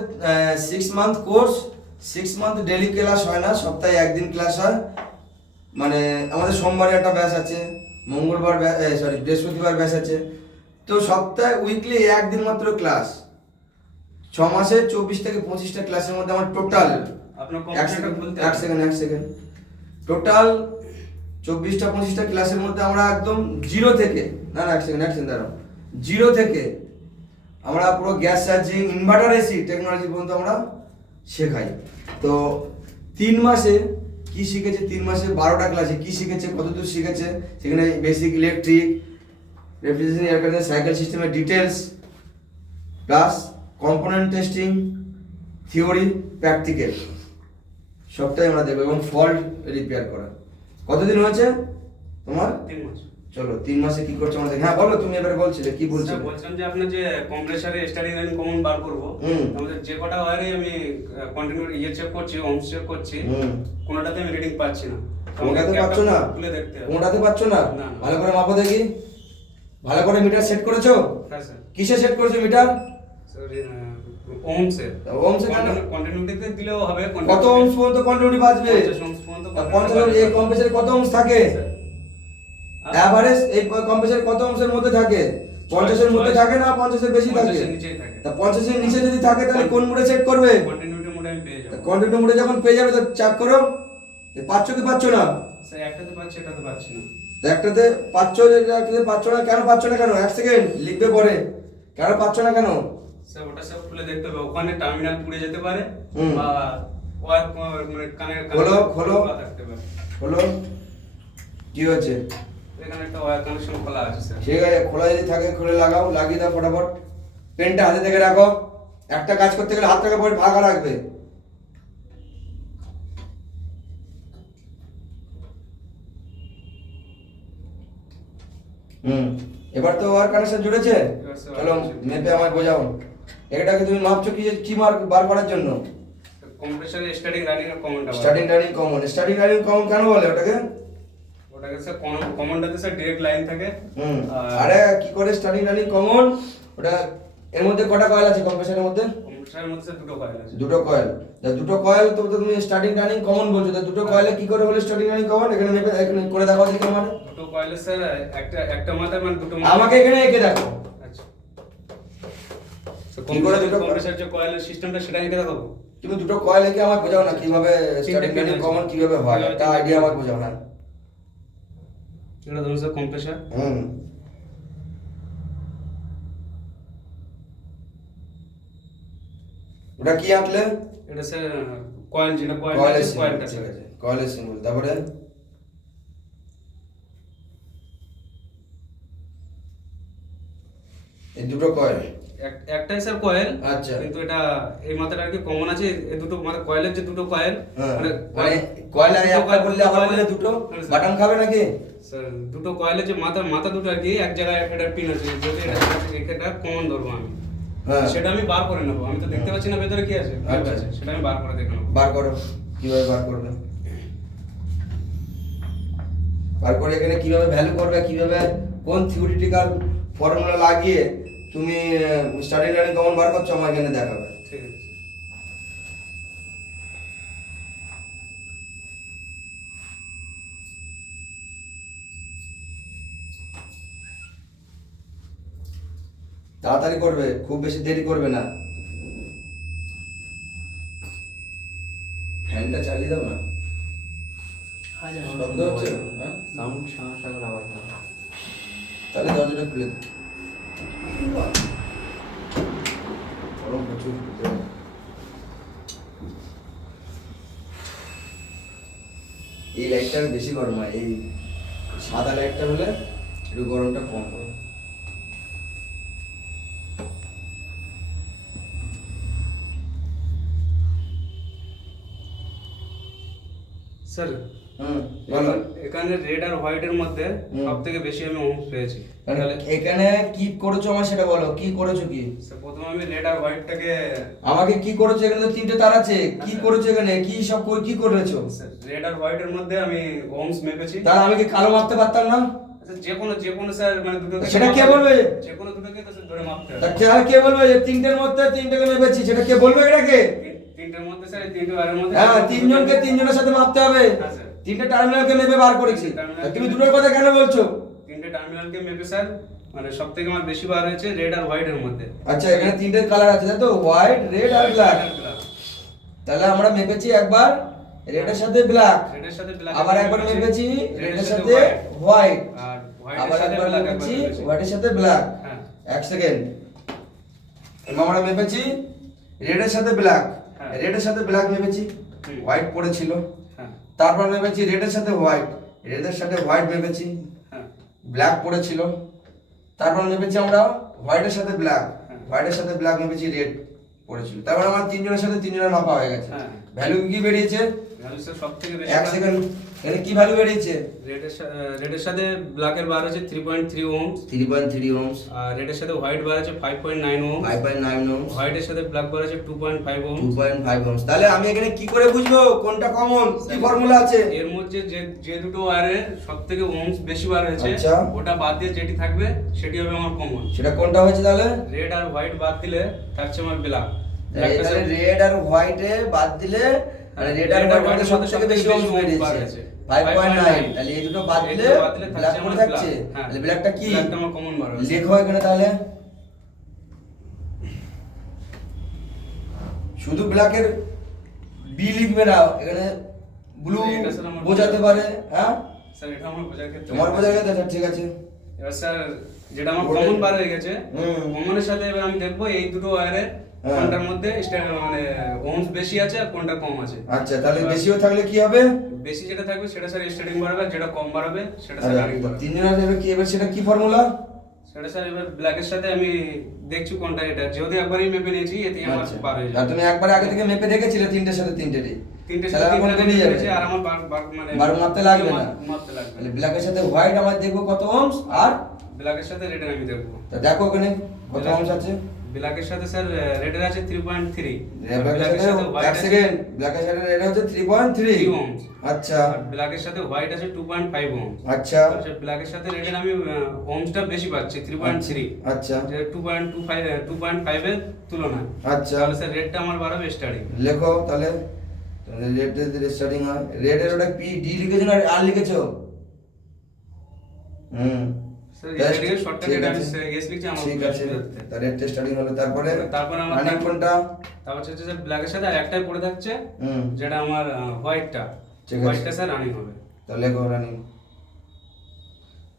6 month course, 6 month daily class হয় না, সপ্তাহে একদিন ক্লাস হয়। মানে আমাদের সোমবারে একটা ব্যাচ আছে, মঙ্গলবার বৃহস্পতিবার ব্যাচ আছে, তো সপ্তাহে উইকলি একদিন মাত্র ক্লাস। 6 মাসে 24 থেকে 25টা ক্লাসের মধ্যে আমার টোটাল আপনার কম্পিউটারটা খুলতে এক সেকেন্ড টোটাল 24টা 25টা ক্লাসের মধ্যে আমরা একদম জিরো থেকে, না এক সেকেন্ড দাঁড়াও, জিরো থেকে আমরা পুরো gas charging, inverter AC technology পর্যন্ত আমরা শেখাই। তো 3 মাসে কি শিখেছে, 3 মাসে 12টা ক্লাসে কি শিখেছে, কতদূর শিখেছে, সেখানে basic electric, refrigeration, air condition, cycle সিস্টেমের details, plus component testing, theory, practical সবটাই আমরা দেবো, এবং ফল্ট রিপেয়ার করা। কতদিন হয়েছে তোমার? 3 মাস। চলো 3 মাসে কি করছো আমাদের? হ্যাঁ বলো, তুমি এবারে বলছিলে, কি বলছিলে? স্যার বলছিলাম যে আপনার যে কম্প্রেসারে স্টার্টিং লাইন কমন বার করবো, হুম। আমাদের যে কটা ওয়ারে আমি কন্টিনিউ চেক করছি, ওহমস চেক করছি, হুম। কোনটাতে আমি রিডিং পাচ্ছি না। তো কোনটাতে আমাকে পাচ্ছ না? খুলে দেখতে হবে। কোনটাতে পাচ্ছ না? না। ভালো করে মাপো দেখি। ভালো করে মিটার সেট করেছো? হ্যাঁ স্যার। কিসে সেট করেছো মিটার? স্যার ওহমসে। ওহমসে কেন? কন্টিনিউটিতে দিলেও হবে। কত ওহমস পর্যন্ত কন্টিনিউটি বাজবে? 50 ওহমস পর্যন্ত 50 ওহম, এই কম্প্রেসারে কত ওহমস থাকে? এভারেজ এই কম্প্রেসারে কত ওহমসের মধ্যে থাকে? 50 এর মধ্যে থাকে না 50 এর বেশি থাকে? 50 এর নিচেই থাকে। তা 50 এর নিচে যদি থাকে তাহলে কোন মোডে সেট করবে? কন্টিনিউটি মোডে আমি পেয়ে যাবো। কন্টিনিউ মোডে যখন পেয়ে যাবে তো চেক করো যে পাচ্ছ কি পাচ্ছ না। স্যার একটাতে পাচ্ছি, এটাতে পাচ্ছি না। তো একটাতে পাচ্ছ, একটাতে পাচ্ছ না, কেন পাচ্ছ না? কেন? এক সেকেন্ড লিখবে পরে, কেন পাচ্ছ না কেন? স্যার ওটা সব খুলে দেখতে হবে, ওখানে টার্মিনাল পুড়ে যেতে পারে হুম। বা ওয়ার মানে কানে খোলো, খোলো। খোলা থাকতে পারে। হলো কি হচ্ছে? এখানে একটা ওয়্যার কানেকশন খোলা আছে স্যার। ঠিক আছে, খোলা যদি থাকে খুলে লাগাও, লাগিয়ে দাও ফটাফট। পেনটা হাতে থেকে রাখো, একটা কাজ করতে গেলে হাতটাকে পরে ফাঁকা রাখবে। এবার তো ওয়ার কানেকশন জুড়েছে। এবার স্যার চলো connection। মেপে আমায় বোঝাও, এটাকে তুমি মাপছো কি মার্ক বার করার জন্য? কম্প্রেসারে স্টার্টিং রানিং এর কমনটা starting running common. Starting running common কেন বলে ওটাকে? ওটাকে স্যার কমনটাতে স্যার ডাইরেক্ট লাইন থাকে। আরে কি করে স্টার্টিং রানিং কমন? ওটা এর মধ্যে কটা কয়েল আছে কম্প্রেসারের মধ্যে? কম্প্রেসারের মধ্যে স্যার দুটো কয়েল আছে। দুটো কয়েল। দুটো কয়েল তো তুমি স্টার্টিং রানিং কমন বলছো, তো দুটো কয়েলে কি করে হলো স্টার্টিং রানিং কমন? এখানে মেপে এখানে করে দেখাও দেখি আমার। দুটো কয়েলে স্যার একটা মাথায় মানে দুটো আমাকে এখানে এঁকে দেখো। আচ্ছা। কি করে দুটো কম্প্রেসার যে কয়েলের সিস্টেমটা সেটা এঁকে দেখাবো। তুমি দুটো কয়েল এঁকে আমাকে বোঝাও না কিভাবে স্টার্টিং pin টার্নিং আছে। কমন কিভাবে হয়, কিভাবে একটা তিনটে আইডিয়া pin আমাকে বোঝাও না। এটা ধরুন স্যার কম্প্রেসার। ওটা কি আঁকলে? এটা স্যার কয়েল, যেটা কয়েল কয়েলের আছে সিম্বল, কয়েলটা ঠিক স্যার। আছে, কয়েলের সিম্বল। তারপরে এই দুটো কয়েল। একটাই স্যার কয়েল, আচ্ছা। কিন্তু এটা এই মাথাটা আর কি কমন আছে। এই দুটো মানে কয়েলের যে দুটো কয়েল, হ্যাঁ, মানে মানে কয়েল আর দুটো একটা বললে আবার কয়েলে- বললে দুটো হ্যাঁ, স্যার। বাটন খাবে নাকি? স্যার দুটো কয়েলের যে মাথা দুটো আর কি এক জায়গায় একটা পিন আছে, যদি এটা কমন ধরবো আমি, হ্যাঁ, সেটা আমি বার করে নেবো। আমি তো দেখতে পাচ্ছি না ভেতরে কি আছে, আচ্ছা। আছে সেটা আমি বার করে দেখে নেবো। বার করো, কিভাবে বার করবে? বার করে এখানে কিভাবে ভ্যালু করবে, কিভাবে কোন থিওরিটিক্যাল ফর্মুলা লাগিয়ে তুমি স্টার্টিং টার্নিং কমন বার করছো আমার এখানে দেখাবে। ঠিক আছে। তাড়াতাড়ি করবে, খুব বেশি দেরি করবে না। ফ্যানটা চালিয়ে দাও না, শব্দ হচ্ছে, হ্যাঁ? সাউন্ড সমস্যা করে আবার তাহলে দরজাটা খুলে দাও। গরম প্রচুর। এই লাইটটা বেশি গরম হয়, এই সাদা লাইটটা হলে একটু গরমটা কম হয়। স্যার বলো। এখানে রেড আর হোয়াইট এর মধ্যে সব থেকে বেশি আমি ওহমস পেয়েছি। তাহলে এখানে কি করেছো আমার সেটা বলো, কি করেছো কি? স্যার প্রথমে আমি রেড আর হোয়াইটটাকে, আমাকে কি করেছো? এখানে তো তিনটে তার আছে, কি করেছো এখানে, কি সব কি করেছো? রেড আর হোয়াইট এর মধ্যে আমি ওহমস মেপেছি। তাহলে আমি কি কালো মাপতে পারতাম না? আচ্ছা, যে কোনো স্যার মানে দুটোকে সেটা কে বলবে? যে কোনো দুটোকে তো স্যার ধরে মাপতে তা হবে। কে বলবে যে তিনটের মধ্যে তিনটাকে মেপেছি? সেটা কে বলবে এটাকে? তিনটের মধ্যে স্যার, এই তিনটে ওয়ারের মধ্যে হ্যাঁ, তিনজনকে তিনজনের সাথে মাপতে হবে। হ্যাঁ, স্যার। তিনটে টার্মিনালকে মেপে বার করেছি। তা তুমি দুটোর কথা কেন বলছো? তিনটে টার্মিনালকে মেপে স্যার মানে সব থেকে আমার বেশি বার হয়েছে রেড আর হোয়াইট এর মধ্যে। আচ্ছা, এখানে তিনটে কালার আছে তাই তো, হোয়াইট, রেড আর ব্ল্যাক। তাহলে আমরা মেপেছি একবার রেডের সাথে ব্ল্যাক, রেডের সাথে ব্ল্যাক, আবার একবার মেপেছি রেডের সাথে হোয়াইট, আর আবার হোয়াইটের সাথে একবার ব্ল্যাক মেপেছি হোয়াইটের সাথে ব্ল্যাক। হ্যাঁ। এক সেকেন্ড, আমরা মেপেছি রেডের সাথে ব্ল্যাক, হ্যাঁ। রেডের সাথে ব্ল্যাক মেপেছি, হুম। হোয়াইট পড়েছিল। হ্যাঁ। তারপর মেপেছি রেডের সাথে হোয়াইট, রেডের সাথে হোয়াইট মেপেছি, হ্যাঁ। ব্ল্যাক পড়েছিল। তারপর মেপেছি আমরা হোয়াইটের সাথে ব্ল্যাক, হ্যাঁ। হোয়াইটের সাথে ব্ল্যাক মেপেছি, রেড পড়েছিল। তারপর আমার তিনজনের সাথে তিনজনের মাপা হয়ে গেছে। হ্যাঁ। ভ্যালু কি বেরিয়েছে? ভ্যালু স্যার সব থেকে বেশি এক সেকেন্ড, এর কি ভ্যালু বেরিয়েছে? রেডের সাথে ব্ল্যাকের বার হচ্ছে 3.3 ওহমস, 3.3 ohms, আর রেডের সাথে হোয়াইট বার হচ্ছে 5.9 ওহমস, 5.9 ohms, হোয়াইটের সাথে ব্ল্যাক বার হচ্ছে 2.5 ওহমস। 2.5 ohms। তাহলে আমি এখানে কি করে বুঝবো কোনটা কমন, কি ফর্মুলা আছে? এর মধ্যে যে দুটো ওয়্যারে সব থেকে ওহমস বেশি বার হয়েছে, আচ্ছা। ওটা বাদ দিয়ে যেটি থাকবে সেটি হবে আমার কমন। সেটা কোনটা হয়েছে তাহলে? রেড আর হোয়াইট বাদ দিলে থাকছে আমার ব্ল্যাক। তাহলে রেড আর হোয়াইটে বাদ দিলে মানে রেড আর হোয়াইটের সব থেকে বেশি ohms বেরিয়েছে 5.9। তাহলে এই দুটো বাদ দিলে ব্ল্যাক পড়ে থাকছে। তাহলে ব্ল্যাকটা কি? ব্ল্যাকটা আমার কমন বার হয়েছে। লেখো এখানে তাহলে। শুধু ব্ল্যাকের বি লিখবে না, এখানে ব্লু এটা স্যার আমার বোঝাতে পারে। হ্যাঁ, স্যার এটা আমার বোঝার ক্ষেত্রে তোমার বোঝার ক্ষেত্রে ঠিক আছে। এবার স্যার যেটা আমার বলে- কমন বার হয়ে গেছে, হুম। কমনের সাথে এবার আমি দেখবো এই দুটো ওয়্যারে হ্যাঁ। কোনটার মধ্যে মানে ওহমস বেশি আছে আর কোনটা কম আছে। আচ্ছা, তাহলে বেশিও থাকলে কি হবে? বেশি যেটা থাকবে সেটা স্যার স্টার্টিং বাড়বে, যেটা কম বাড়বে সেটা স্যার রানিং বাড়বে। তিনজনের এবার কি, এবার সেটা কি ফর্মুলা? সেটা স্যার এবার ব্ল্যাকের সাথে আমি দেখছি কোনটা এটা, যেহেতু একবারই মেপে নিয়েছি এতে আমার আচ্ছা, বার হয়ে আর যাবে। তুমি একবার আগে থেকে মেপে দেখেছিলে তিনটের সাথে তিনটেরই? তিনটে তাহলে সাথে এখন তিনটা বেরিয়ে যাবে। মেপেছি আর আমার মানে বার মাপতে লাগবে না। মাপতে লাগবে তাহলে না। ব্ল্যাকের সাথে হোয়াইট আমার দেখবো কত ohms, আর ব্ল্যাকের সাথে রেডের আমি দেখবো। তা দেখো ওখানে কত ohms আছে। ব্ল্যাকের সাথে স্যার রেডের আছে 3.3, ব্ল্যাকের সাথে এক সেকেন্ড, ব্ল্যাকের সাথে রেড হচ্ছে 3.3 ohms, আচ্ছা আর ব্ল্যাকের সাথে হোয়াইট আছে 2.5 ohms। আচ্ছা আচ্ছা, ব্ল্যাকের সাথে রেডের আমি ওহমসটা বেশি পাচ্ছি 3.3, আচ্ছা যে 2.5 এর তুলনায়। আচ্ছা, তাহলে স্যার রেডটা আমার বাড়াবে স্টার্টিং। লেখো তাহলে। রেড স্টার্টিং হয়, রেড এর ওটা পি ডি লিখেছো না আর লিখেছো? স্যার শর্টকাট এটা আমি এস লিখছি আমার ঠিক আছে, তাহলে টেস্ট স্টার্টিং হলো, তারপরে আমার রানিং কোনটা? তারপর হচ্ছে স্যার ব্ল্যাকের সাথে আর একটাই পড়ে থাকছে হুম, যেটা আমার হোয়াইটটা, ঠিক আছে। হোয়াইটটা স্যার রানিং হবে। তাহলে রানিং।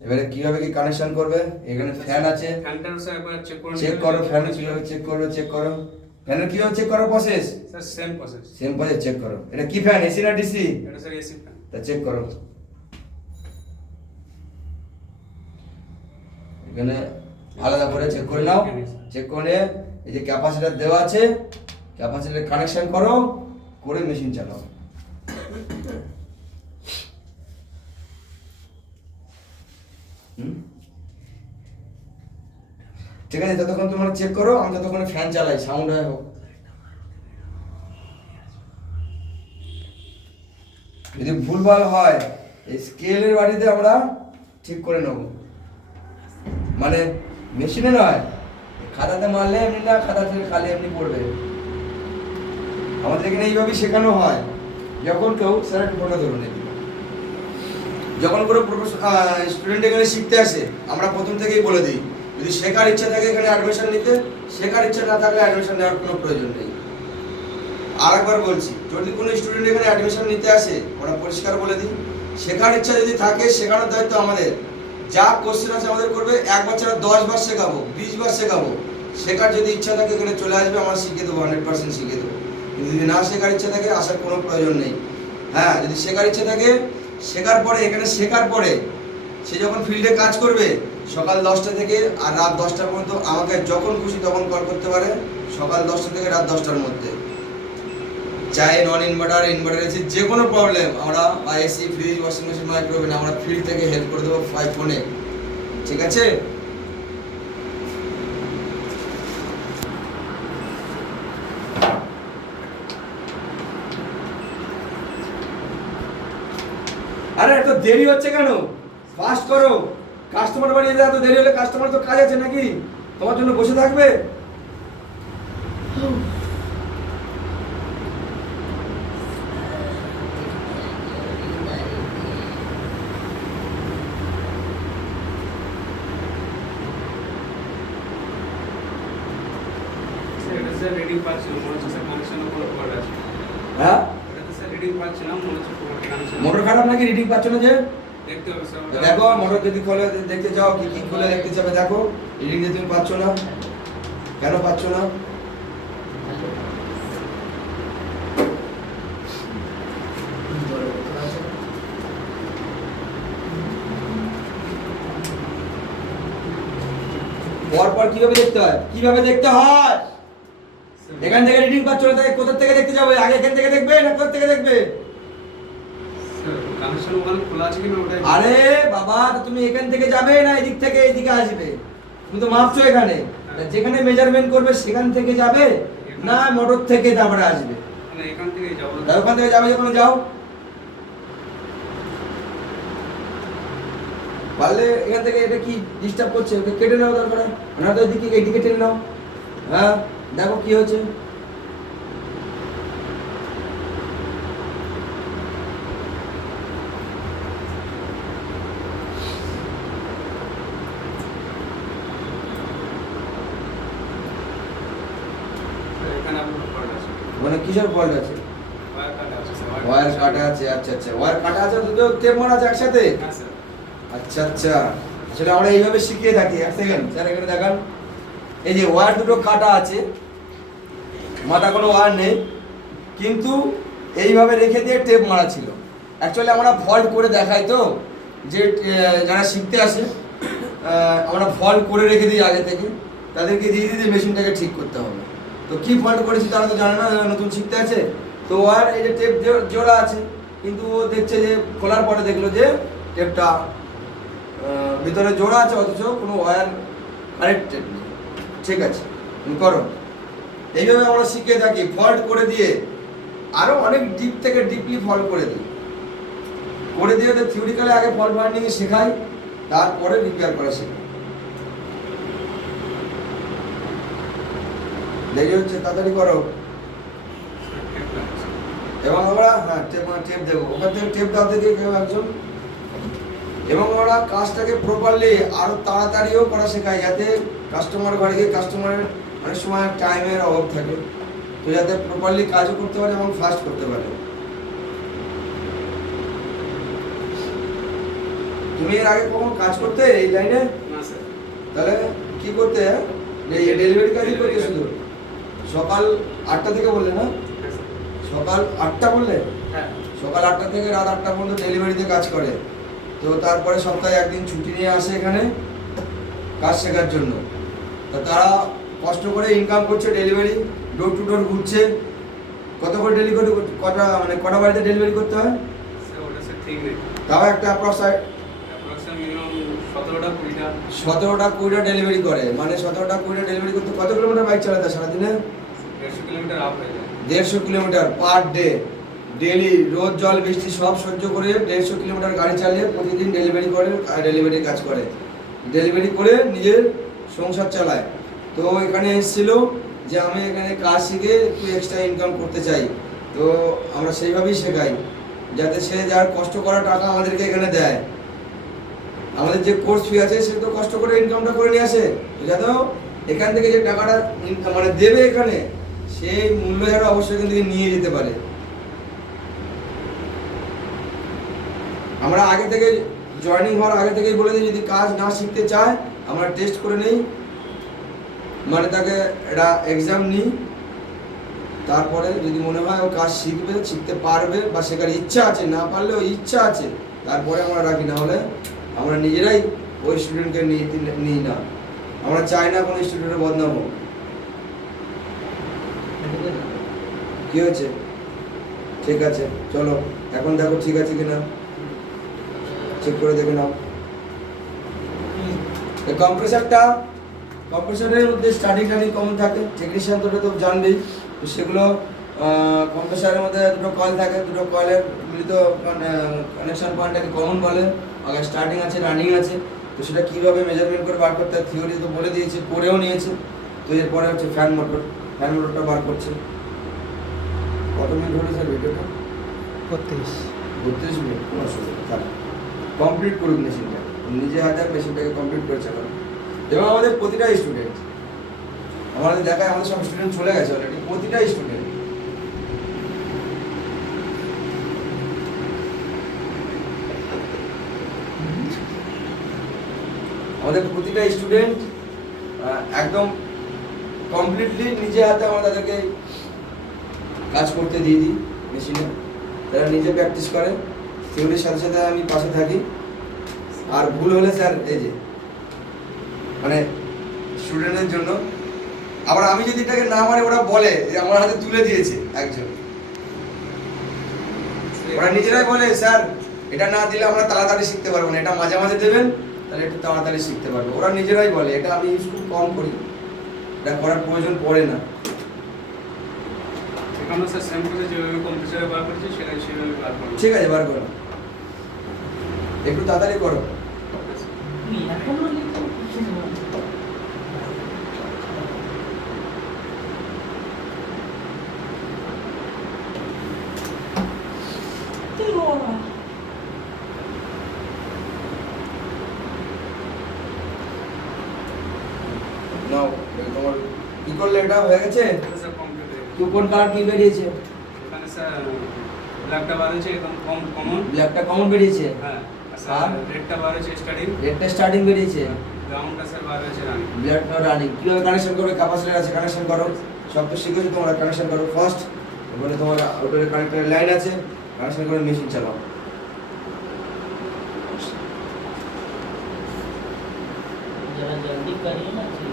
এবারে কিভাবে কি কানেকশন করবে? এখানে ফ্যান আছে, ফ্যানটা স্যার একবার চেক করে চেক করো ফ্যান কিভাবে চেক করবে, চেক করো ফ্যানের কিভাবে চেক করো process, sir same process. Same process check করো। এটা কি ফ্যান, এসি না ডিসি? এটা স্যার এসি ফ্যান। তা চেক করো। এখানে আলাদা করে চেক করে নাও, চেক করে এই যে ক্যাপাসিটর দেওয়া আছে, ক্যাপাসিটর কানেকশন করো, করে মেশিন চালাও। ঠিক আছে, ততক্ষণ তোমরা চেক করো, আমি ততক্ষণ ফ্যান চালাই, সাউন্ড হয় হোক। যদি ভুলভাল হয় এই স্কেলের বাড়িতে আমরা ঠিক করে নেব, মানে মেশিনে নয়, খাতাতে মারলে এমনি না, খাতা থেকে খালি এমনি পড়বে। আমাদের এখানে এইভাবেই শেখানো হয়। যখন কেউ স্যার একটু ফটো ধরুন, যখন কোনো স্টুডেন্ট এখানে শিখতে আসে, আমরা প্রথম থেকেই বলে দিই, যদি শেখার ইচ্ছা থাকে এখানে অ্যাডমিশন নিতে, শেখার ইচ্ছা না থাকলে অ্যাডমিশন নেওয়ার কোনো প্রয়োজন নেই। আরেকবার বলছি, যদি কোনো স্টুডেন্ট এখানে অ্যাডমিশন নিতে আসে, আমরা পরিষ্কার বলে দিই, শেখার ইচ্ছা যদি থাকে, শেখানোর দায়িত্ব আমাদের। যা কোশ্চেন আছে আমাদের করবে, একবার ছাড়া 10 বার শেখাবো, 20 বার শেখাবো। শেখার যদি ইচ্ছা থাকে এখানে চলে আসবে, আমরা শিখিয়ে দেবো, 100% শিখিয়ে দেবো। কিন্তু যদি না শেখার ইচ্ছা থাকে, আসার কোনো প্রয়োজন নেই। হ্যাঁ, যদি শেখার ইচ্ছা থাকে, শেখার পরে, এখানে শেখার পরে সে যখন ফিল্ডে কাজ করবে, সকাল 10টা থেকে আর রাত 10টা পর্যন্ত আমাকে যখন খুশি তখন কল করতে পারে, সকাল 10টা থেকে রাত 10টার মধ্যে। চাই নন ইনভার্টার, ইনভার্টার আছে, যে কোনো প্রবলেম আমরা AC, fridge, washing machine, microoven, আমরা ফিল্ড থেকে হেল্প করে দেবো 5 ফোনে। ঠিক আছে? আরে এত দেরি হচ্ছে কেন? ফাস্ট করো, কাস্টমার বাড়িয়ে এত দেরি হলে কাস্টমার তো কাজ আছে নাকি, তোমার জন্য বসে থাকবে? এটা স্যার রিডিং পাচ্ছি না, মনে হচ্ছে স্যার কানেকশনের কোনো ফল্ট আছে। হ্যাঁ, এটা তো স্যার রিডিং পাচ্ছি না, মনে হচ্ছে কানেকশন। মোটর খারাপ নাকি, রিডিং পাচ্ছ না যে? দেখতে হবে স্যার। দেখো, মোটর যদি খোলে দেখতে চাও, কি কি খোলে দেখতে চাবে, দেখো রিডিং যে তুমি পাচ্ছ না, কেন পাচ্ছ না? পরপর কিভাবে দেখতে হয়, কিভাবে দেখতে হয়? এখান থেকে রিডিং পাচ্ছ না, তাই কোথা থেকে দেখতে যাবে? আগে এখান থেকে দেখবে না কোথা থেকে দেখবে? স্যার কানেকশন ওখানে খোলা আছে কিনা ওটাই। আরে বাবা, তো তুমি এখান থেকে যাবে না এদিক থেকে এদিকে আসবে? তুমি তো মাপছো এখানে, যেখানে মেজারমেন্ট করবে সেখান থেকে যাবে না মোটর থেকে তারপরে আসবে? মানে এখান থেকেই যাবো। তাই ওখান থেকে যাবে, যখন যাও পারলে এখান থেকে, এটা কি ডিস্টার্ব করছে, ওকে কেটে নাও, দরকার না তো এদিকে এইদিকে টেনে নাও। হ্যাঁ, দেখো কি হচ্ছে। এখানে আপনার ফল্ট আছে, মানে কিসের ফল্ট আছে? ওয়্যার কাটা আছে স্যার। ওয়্যার কাটা আছে, আচ্ছা আচ্ছা, ওয়্যার কাটা আছে, দুটো টেপ মারা আছে একসাথে? হ্যাঁ স্যার। আচ্ছা আচ্ছা, আসলে আমরা এইভাবে শিখিয়ে থাকি। এক সেকেন্ড স্যার, এখানে দেখান, এই যে ওয়্যার দুটো কাটা আছে, মাথা কোনো ওয়্যার নেই, কিন্তু এইভাবে রেখে দিয়ে টেপ মারা ছিল। অ্যাকচুয়ালি আমরা ফল্ট করে দেখাই তো, যে যারা শিখতে আসে আমরা ফল্ট করে রেখে দিই আগে থেকে, তাদেরকে দিয়ে দিই মেশিনটাকে ঠিক করতে হবে। তো কি ফল্ট করেছি তারা তো জানে না, যারা নতুন শিখতে আছে। তো ওয়্যার এই যে টেপ জোড়া আছে, কিন্তু ও দেখছে যে খোলার পরে দেখলো যে টেপটা ভিতরে জোড়া আছে, অথচ কোনো ওয়্যার কানেক্টেড নেই। ঠিক আছে, তুমি করো। এইভাবে আমরা শিখে থাকি, ফল্ট করে দিয়ে আরও অনেক ডিপ থেকে ডিপলি ফল্ট করে দিই, করে দিয়ে ওদের থিওরিক্যালি আগে ফল্ট ফাইন্ডিং শেখাই, তারপরে রিপেয়ার করা শেখাই। দেরি হচ্ছে, তাড়াতাড়ি করো। এবং আমরা টেপ দেবো, ওখান থেকে টেপ দাও থেকে কেউ একজন। এবং ওরা কাজটাকে প্রপারলি আরো তাড়াতাড়িও করা শেখায়, যাতে কাস্টমার ঘরে গিয়ে কাস্টমারের অনেক সময় টাইমের অভাব থাকে, তো যাতে প্রপারলি কাজও করতে পারে এবং ফাস্ট করতে পারে। তুমি এর আগে কখন কাজ করতে এই লাইনে? না স্যার। তাহলে কি করতে, এই ডেলিভারি কাজই করতে শুধু? সকাল 8টা থেকে বললে না? হ্যাঁ স্যার। সকাল 8টা বললে? হ্যাঁ। সকাল 8টা থেকে রাত 8টা পর্যন্ত ডেলিভারিতে কাজ করে। তো তারপরে সপ্তাহে একদিন ছুটি নিয়ে আসে এখানে কাজ শেখার জন্য। তো তারা কষ্ট করে ইনকাম করছে, ডেলিভারি ডোর টু ডোর ঘুরছে। কত করে ডেলিভারি, কটা বাড়িতে ডেলিভারি করতে হয়? স্যার ওটা স্যার ঠিক নেই। তাও একটা অ্যাপ্রক্সিমেট মিনিমাম 17টা 20টা। 17টা 20টা ডেলিভারি করে, মানে 17টা 20টা ডেলিভারি করতে কত কিলোমিটার বাইক চালাতে হয় সারাদিনে? 150 কিলোমিটার আপ হয়ে যায়। 150 কিলোমিটার পার ডে, ডেলি রোদ জল বৃষ্টি সব সহ্য করে 150 কিলোমিটার গাড়ি চালিয়ে প্রতিদিন ডেলিভারি করে, ডেলিভারি কাজ করে, ডেলিভারি করে নিজের সংসার চালায়। তো এখানে এসেছিল যে আমি এখানে কাজ শিখে একটু এক্সট্রা ইনকাম করতে চাই, তো আমরা সেইভাবেই শেখাই যাতে সে যার কষ্ট করা টাকা আমাদেরকে এখানে দেয়। আমাদের যে কোর্স ফি আছে সে তো কষ্ট করে ইনকামটা করে নিয়ে আসে, তো যাতে এখান থেকে যে টাকাটা মানে দেবে এখানে, সেই মূল্য যেন অবশ্যই এখান থেকে নিয়ে যেতে পারে। আমরা আগে থেকে জয়েনিং হওয়ার আগে থেকেই বলে দিই, যদি কাজ না শিখতে চায় আমরা টেস্ট করে নেই, মানে তাকে একটা এক্সাম নিই, তারপরে যদি মনে হয় ও কাজ শিখবে, শিখতে পারবে বা শেখার ইচ্ছা আছে, না পারলেও ইচ্ছা আছে, তারপরে আমরা রাখি। না হলে আমরা নিজেরাই ওই স্টুডেন্টকে নিই না, আমরা চাই না কোনো স্টুডেন্টের বদনাম হোক। কি হয়েছে? ঠিক আছে, চলো এখন দেখো ঠিক আছে কিনা, চেক করে দেখে নাও। কম্প্রেসারের মধ্যে স্টার্টিং কমন থাকে, টেকনিশিয়ান তো জানবেই। তো সেগুলো কম্প্রেসারের মধ্যে দুটো কয়েল থাকে, দুটো কয়েলের মিলিত কানেকশন পয়েন্টটাকে কমন বলে। আগে স্টার্টিং আছে, রানিং আছে। তো সেটা কীভাবে মেজারমেন্ট করে বার করতে হয় থিওরি তো বলে দিয়েছে, করেও নিয়েছে। তো এরপরে হচ্ছে ফ্যান মোটরটা বার করছে। কত মিনিট হলো স্যার ভিডিওটা? 32 মিনিট, কোনো অসুবিধা তাহলে কমপ্লিট করুন মেশিনটা, নিজে হাতে মেশিনটাকে কমপ্লিট করে চালান। এবং আমাদের প্রতিটা স্টুডেন্ট, আমাদের দেখায় আমাদের সব স্টুডেন্ট চলে গেছে অলরেডি, প্রতিটা স্টুডেন্ট একদম কমপ্লিটলি নিজে হাতে আমরা তাদেরকে কাজ করতে দিয়ে দিই মেশিনে। তারা নিজে প্র্যাকটিস করে, থিওরির সাথে সাথে আমি পাশে থাকি। আর ভুল হলে স্যার এই যে মানে স্টুডেন্টের জন্য, আবার আমি যদি এটাকে না মানে ওরা বলে যে আমার হাতে তুলে দিয়েছে একজন, ওরা নিজেরাই বলে স্যার এটা না দিলে আমরা তাড়াতাড়ি শিখতে পারবো না, এটা মাঝে মাঝে দেবেন তাহলে একটু তাড়াতাড়ি শিখতে পারবো। ওরা নিজেরাই বলে, এটা আমি ইউজ খুব কম করি, এটা করার প্রয়োজন পড়ে না। আমরা স্যার সেম করে যেভাবে কম্পিউটারে বার করছি সেভাবে বার করব। ঠিক আছে, বার করো, একটু তাড়াতাড়ি করো। নাও তোমার কি করলে, এটা হয়ে গেছে? স্যার কম্পিউটারে তো কোন কালার কি বেরিয়েছে? এখানে স্যার ব্ল্যাকটা বার হয়েছে একদম কমন। ব্ল্যাকটা কমন বেরিয়েছে, হ্যাঁ স্যার রেডটা বার হয়েছে স্টার্টিং। রেডটা স্টার্টিং বেরিয়েছে, গ্রাউন্ডটা স্যার বার হয়েছে রানিং। ব্ল্যাকটা রানিং। কিভাবে কানেকশন করবে? ক্যাপাসিটর আছে, কানেকশন করো। সব তো শিখেছো তোমরা, কানেকশন করো ফার্স্ট। এবারে তোমার আউটডোরে কানেক্টরের লাইন আছে, কানেকশন করে মেশিন চালাও। जरा जल्दी करिए ना जी।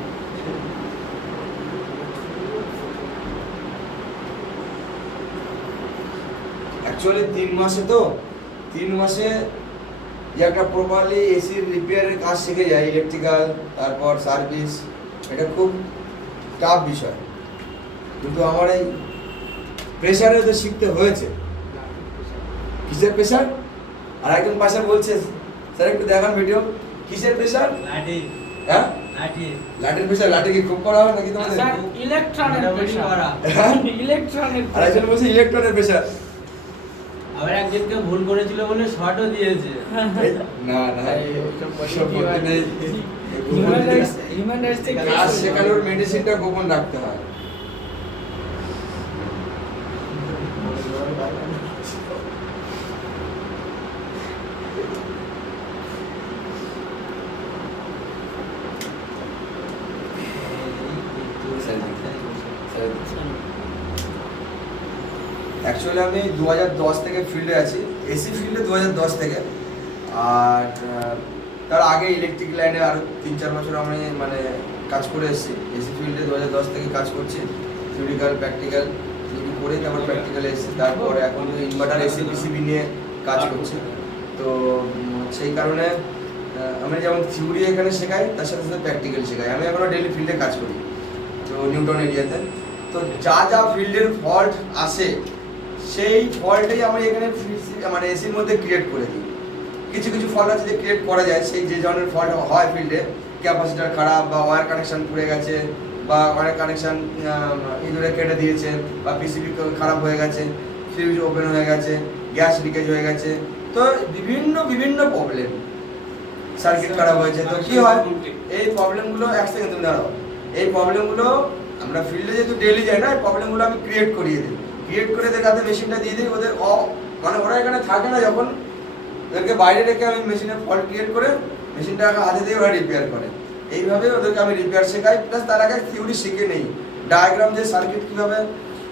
অ্যাকচুয়ালি 3 মাসে, তো 3 মাসে যে একটা প্রপারলি এসির রিপেয়ারের কাজ শিখে যায়, ইলেকট্রিক্যাল, তারপর সার্ভিস, এটা খুব টাফ বিষয়। কিন্তু আমার এই প্রেশারে তো শিখতে হয়েছে। কিসের প্রেশার? আর একজন পাশে বলছে স্যার একটু দেখান ভিডিও, কিসের প্রেশার? लाठी হ্যাঁ, लाठी লাঠির প্রেশার। লাঠি কি খুব করা হয় নাকি তোমাদের? স্যার ইলেকট্রনের প্রেসার, হ্যাঁ? ইলেকট্রনের আর একজন বলছে ইলেকট্রনের প্রেশার। আবার একজনকে ভুল করেছিল বলে শর্টও দিয়েছে। না না ওসব বলতে নেই। হিউম্যান রাইটস থেকে কাজ শেখানোর মেডিসিনটা গোপন রাখতে হয়। অ্যাকচুয়ালি আমি 2010 থেকে ফিল্ডে আছি, এসি ফিল্ডে 2010 থেকে। আর তার আগে ইলেকট্রিক লাইনে আরও 3-4 বছর আমি মানে কাজ করে এসেছি। এসি ফিল্ডে 2010 থেকে কাজ করছি, থিওরিক্যাল প্র্যাকটিক্যাল থিওরি করে তারপর প্র্যাকটিক্যালে এসেছি। তারপরে এখন ইনভার্টার এসি পিসিবি নিয়ে কাজ করছি। তো সেই কারণে আমি যেমন থিওরি এখানে শেখাই, তার সাথে সাথে প্র্যাকটিক্যাল শেখাই। আমি এখনও ডেলি ফিল্ডে কাজ করি তো নিউটন এরিয়াতে। তো যা যা ফিল্ডের ফল্ট আসে সেই ফল্টই আমি এখানে মানে এসির মধ্যে ক্রিয়েট করে দিই। কিছু কিছু ফল্ট আছে যে ক্রিয়েট করা যায়, সেই যে ধরনের ফল্ট হয় ফিল্ডে, ক্যাপাসিটার খারাপ বা ওয়্যার কানেকশন পুড়ে গেছে বা ওয়্যার কানেকশন ইঁদুরে কেটে দিয়েছে বা পিসিবি খারাপ হয়ে গেছে, ফিউজ ওপেন হয়ে গেছে, গ্যাস লিকেজ হয়ে গেছে, তো বিভিন্ন বিভিন্ন প্রবলেম, সার্কিট খারাপ হয়েছে। তো কি হয়, এই প্রবলেমগুলো এক সেকেন্ড তুমি দাঁড়াও, এই প্রবলেমগুলো আমরা ফিল্ডে যেহেতু ডেলি যাই না, এই প্রবলেমগুলো আমি ক্রিয়েট করিয়ে দিই। ক্রিয়েট করে এদের কাছে মেশিনটা দিয়ে দিই। ওদের মানে ওরা এখানে থাকে না, যখন ওদেরকে বাইরে রেখে আমি মেশিনের ফল্ট ক্রিয়েট করে মেশিনটাকে হাতে দিয়ে ওরা রিপেয়ার করে। এইভাবে ওদেরকে আমি রিপেয়ার শেখাই, প্লাস তার আগে থিওরি শিখে নেই। ডায়াগ্রাম যে সার্কিট কীভাবে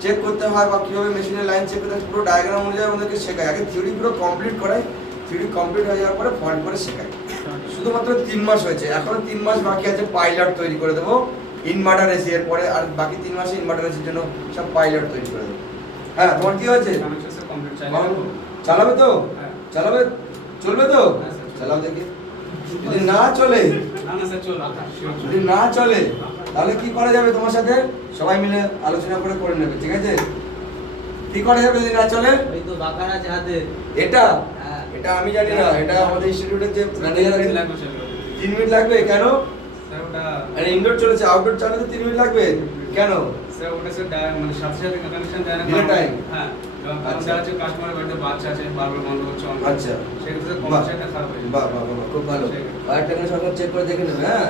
চেক করতে হয় বা কীভাবে মেশিনের লাইন চেক করতে হয়, পুরো ডায়াগ্রাম অনুযায়ী ওদেরকে শেখাই। আগে থিওরি পুরো কমপ্লিট করাই, থিওরি কমপ্লিট হয়ে যাওয়ার পরে ফল্ট করে শেখাই। শুধুমাত্র 3 মাস হয়েছে, এখনো 3 মাস বাকি আছে। পাইলট তৈরি করে দেবো ইনভার্টার এসি, এর পরে আর বাকি 3 মাসে ইনভার্টার এসির জন্য সব পাইলট তৈরি করে দেবো। হ্যাঁ, তোমার কি হয়েছে? চালাবে তো? চালাবে, চলবে তো? চালাও দেখি। যদি না চলে, যদি না চলে তাহলে কি করা যাবে, তোমার সাথে সবাই মিলে আলোচনা করে নেবে, ঠিক আছে? কি করা যাবে যদি না চলে? ওই তো বাকার আছে হাতে। এটা এটা আমি জানি না, এটা আমাদের ইনস্টিটিউটের যে ম্যানেজার আছে। 3 মিনিট লাগবে কেন? আরে ইনডোর চলেছে, আউটডোর চালাতে 3 মিনিট লাগবে কেন? স্যার ওটা স্যার মানে সাথে সাথে কানেকশন দেয় না। Real time? হ্যাঁ, কারণ দেখা যাচ্ছে কাস্টমারের বাড়িতে বাচ্চা আছে, বারবার বন্ধ করছে। আচ্ছা, সেক্ষেত্রে কমিশনটা খারাপ হয়ে যায়। বাহ বাহ বাহ, খুব ভালো। আর কানেকশন চেক করে দেখে নেবে, হ্যাঁ,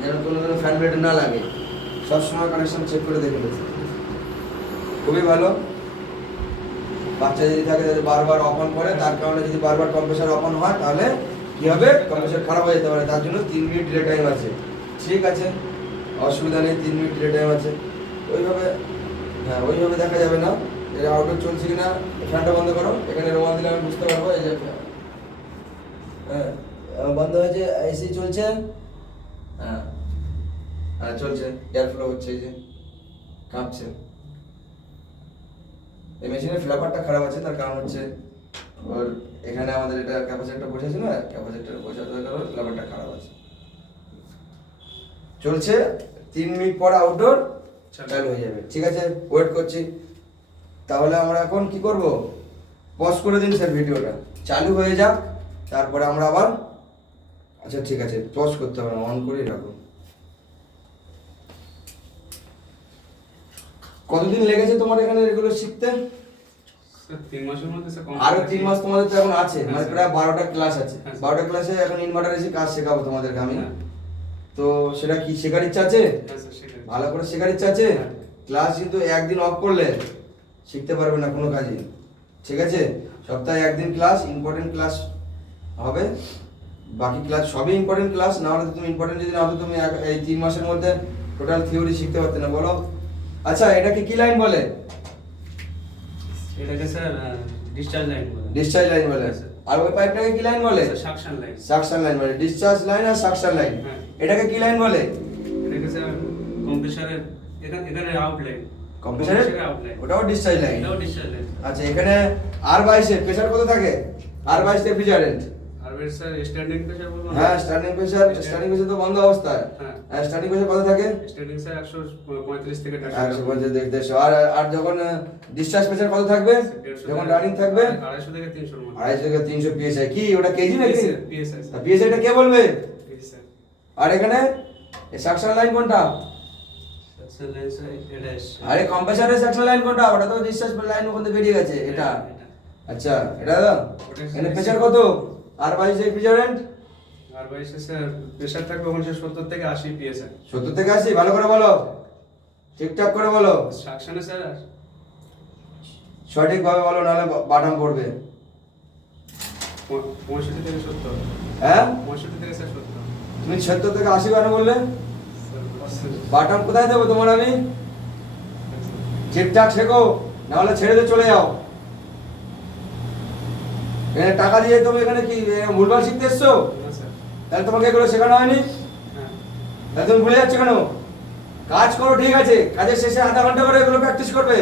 যেন কোনো ফ্যান ব্লেড না লাগে। সব সময় কানেকশন চেক করে দেখে নেবে, খুবই ভালো। বাচ্চা যদি থাকে যদি বারবার অফ অন করে, তার কারণে যদি বারবার কম্প্রেসার অফ অন হয়, তাহলে কি হবে, কম্প্রেসার খারাপ হয়ে যেতে পারে। তার জন্য 3 মিনিট ডিলে টাইম আছে। ঠিক আছে, অসুবিধা নেই, 3 মিনিট ডিলে টাইম আছে। ওইভাবে, হ্যাঁ, ওইভাবে দেখা যাবে না। এর আউটডোর চলছে কিনা, ফ্যানটা বন্ধ করো। এখানে রোমাল দিলে আমি বুঝতে পারবো। এই যে হ্যাঁ বন্ধ হয়েছে, এসি চলছে। হ্যাঁ হ্যাঁ চলছে, এয়ার ফ্লো হচ্ছে, এই যে কাঁপছে। এই মেশিনের ফ্ল্যাপারটা খারাপ আছে, তার কারণ হচ্ছে ওর এখানে আমাদের এটা ক্যাপাসিটরটা বসেছে না, ক্যাপাসিটর বসাতে কারণে ফ্ল্যাপারটা খারাপ আছে। চলছে, 3 মিনিট পর আউটডোর চালু হয়ে যাবে। ঠিক আছে, ওয়েট করছি। তাহলে আমরা এখন কি করব, পজ করে দিন স্যার ভিডিওটা, চালু হয়ে যাক, তারপরে আমরা আবার। আচ্ছা ঠিক আছে, পজ করতে হবে না, অন করেই রাখো। কতদিন লেগেছে তোমার এখানে এগুলো শিখতে? স্যার 3 মাসের মধ্যে স্যার আরো 3 মাস তোমাদের তো এখন আছে, হ্যাঁ, মানে স্যার। প্রায় 12টা ক্লাস আছে। হ্যাঁ, স্যার। 12টা ক্লাসে এখন ইনভার্টার এসে কাজ শেখাবো তোমাদেরকে আমি। হ্যাঁ। তো সেটা কি শেখার ইচ্ছা আছে? হ্যাঁ স্যার, সেটাই। ভালো করে শেখার ইচ্ছা আছে? হ্যাঁ। ক্লাস কিন্তু একদিন অফ করলে শিখতে পারবে না কোনো কাজই, ঠিক আছে? সপ্তাহে একদিন ক্লাস, ইম্পর্টেন্ট ক্লাস হবে। বাকি ক্লাস সবই ইম্পর্টেন্ট ক্লাস, না হলে তুমি ইম্পর্টেন্ট যদি না হতো তুমি এই 3 মাসের মধ্যে টোটাল থিওরি শিখতে পারতে না, বলো। আচ্ছা, এটাকে কি লাইন বলে? এটাকে স্যার ডিসচার্জ লাইন বলে। ডিসচার্জ লাইন বলে। হ্যাঁ, স্যার। আর ওই পাইপটাকে কি লাইন বলে? Sir suction line. Suction line বলে। ডিসচার্জ লাইন আর সাকশন লাইন, হ্যাঁ। এটাকে কি লাইন বলে? এটাকে স্যার কম্প্রেসারের এখানে আউট লাইন। কম্প্রেসারের আউট লাইন। ওটাও ডিসচার্জ লাইন। এটাও ডিসচার্জ লাইন। আচ্ছা, এখানে R22 এর প্রেসার কত থাকে? R22 refrigerant. আর এর স্যার স্ট্যান্ডিং প্রেসার বলবো না? হ্যাঁ, স্ট্যান্ডিং প্রেসার তো বন্ধ অবস্থায়। হ্যাঁ। স্ট্যান্ডিং প্রেসার কত থাকে? স্ট্যান্ডিং স্যার 135 থেকে 150 150। আর যখন ডিসচার্জ প্রেসার কত থাকবে? যখন রানিং থাকবে 250 থেকে 300 এর মধ্যে। 250 থেকে 300 PSI। কি ওটা কেজি নাকি? PSI sir. PSI টা কে বলবে? স্যার আর এখানে এই সাকশন লাইন কোনটা? সাকশন লাইন স্যার এটা এসছে। আরে কম্প্রেসারের সাকশন লাইন কোনটা? ওটা তো ডিসচার্জ লাইন ওখান থেকে বেরিয়ে গেছে, এটা। আচ্ছা, এটা দাদা, এখানে প্রেসার কত? আর 22 রেফ্রিজারেন্ট আর 22 স্যার প্রেসার থাকবে ওখানে 70 থেকে 80 পিএসআই। 70 থেকে 80, ভালো করে বলো, ঠিকঠাক করে বলো, সাকশনে স্যার সঠিকভাবে বলো, নাহলে বাটাম পড়বে। 65 থেকে 70। হ্যাঁ 65 থেকে স্যার 70। তুমি 70 থেকে 80 কেন বললে? স্যার বাটাম কোথায় দেবো তোমার আমি? ঠিকঠাক শেখো, নাহলে ছেড়ে দিয়ে চলে যাও। এখানে টাকা দিয়ে তুমি এখানে কি ভুলভাল শিখতে এসছো? না স্যার। তাহলে তোমাকে এগুলো শেখানো হয়নি? হ্যাঁ তাহলে তুমি ভুলে যাচ্ছ কেন? কাজ করো, ঠিক আছে, কাজের শেষে আধা ঘন্টা করে এগুলো প্র্যাকটিস করবে,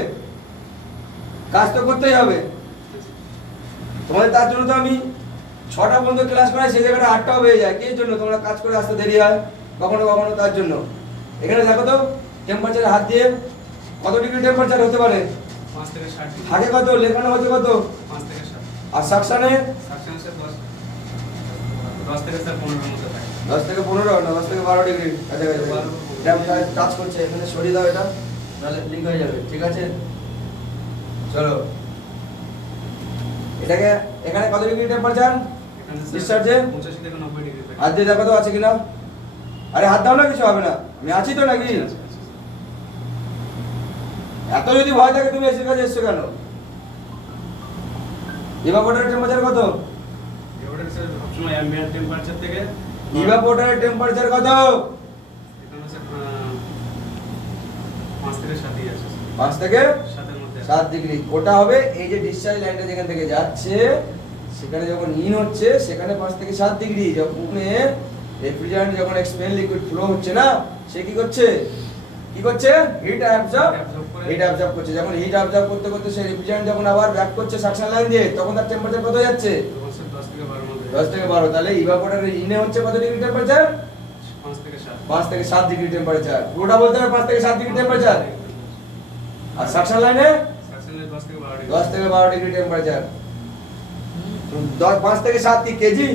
কাজ তো করতেই হবে। তোমাদের তার জন্য তো আমি 6টা পর্যন্ত ক্লাস করাই, সেই জায়গাটা 8টাও হয়ে যায়। কি জন্য? তোমরা কাজ করে আসতে দেরি হয় কখনো কখনো, তার জন্য। এখানে দেখো তো টেম্পারেচারে হাত দিয়ে কত ডিগ্রি টেম্পারেচার হতে পারে? 5 থেকে 60। থাকে কত, লেখানো হচ্ছে কত? 5 থেকে 60। আর সাকশানে সাকশনে স্যার 10 থেকে স্যার 15 এর মধ্যে থাকে। 10 থেকে 15 না 10 থেকে 12 ডিগ্রি কাছাকাছি। এটা টাচ করছে, এখানে সরিয়ে দাও এটা, নাহলে লিক হয়ে যাবে, ঠিক আছে? চলো, এটাকে এখানে কত ডিগ্রি টেম্পারেচার এখানে ডিসচার্জে? 85 থেকে 90 ডিগ্রি থাকে। হাত দিয়ে দেখো তো আছে কিনা। আরে হাত দাও না, কিছু হবে না, আমি আছি তো নাকি? আচ্ছা, আচ্ছা, এত যদি ভয় থাকে তুমি এসে কাজে এসছো কেন? ইভাপোরেটরের টেম্পারেচার কত? এবারে স্যার সবসময় অ্যাম্বিয়েন্ট টেম্পারেচার থেকে ইভাপোরেটরের টেম্পারেচার কত? এখানে স্যার 5 থেকে 7 ই আছে। 5 থেকে 7 এর মধ্যে 7 ডিগ্রি। ওটা হবে এই যে ডিসচার্জ লাইনটা যেখান থেকে যাচ্ছে, সেখানে যখন ইন হচ্ছে সেখানে 5 থেকে 7 ডিগ্রি। যখন রেফ্রিজারেন্ট যখন এক্সপেল লিকুইড ফ্লো হচ্ছে না, সে কি করছে? কি করছে? হিট অ্যাবজর্ব, হিট অ্যাবজর্ব করছে। যখন হিট অ্যাবজর্ব করতে করতে সেই রেফ্রিজারেন্ট যখন আবার ব্যাক করছে সাকশন লাইন দিয়ে, তখন তার টেম্পারেচার কত যাচ্ছে? তখন স্যার 10 থেকে 12 এর মধ্যে 10 থেকে 12। তাহলে ইভাপোরেটরের ইনে হচ্ছে কত ডিগ্রি টেম্পারেচার? 5 থেকে 7। 5 থেকে 7 ডিগ্রি টেম্পারেচার। পুরোটা বলতে হবে 5 থেকে 7 ডিগ্রি টেম্পারেচার। আর সাকশন লাইনে সাকশনে 10 থেকে 12 ডিগ্রি। 10 থেকে 12 ডিগ্রি টেম্পারেচার। 5 থেকে 7 কি কেজি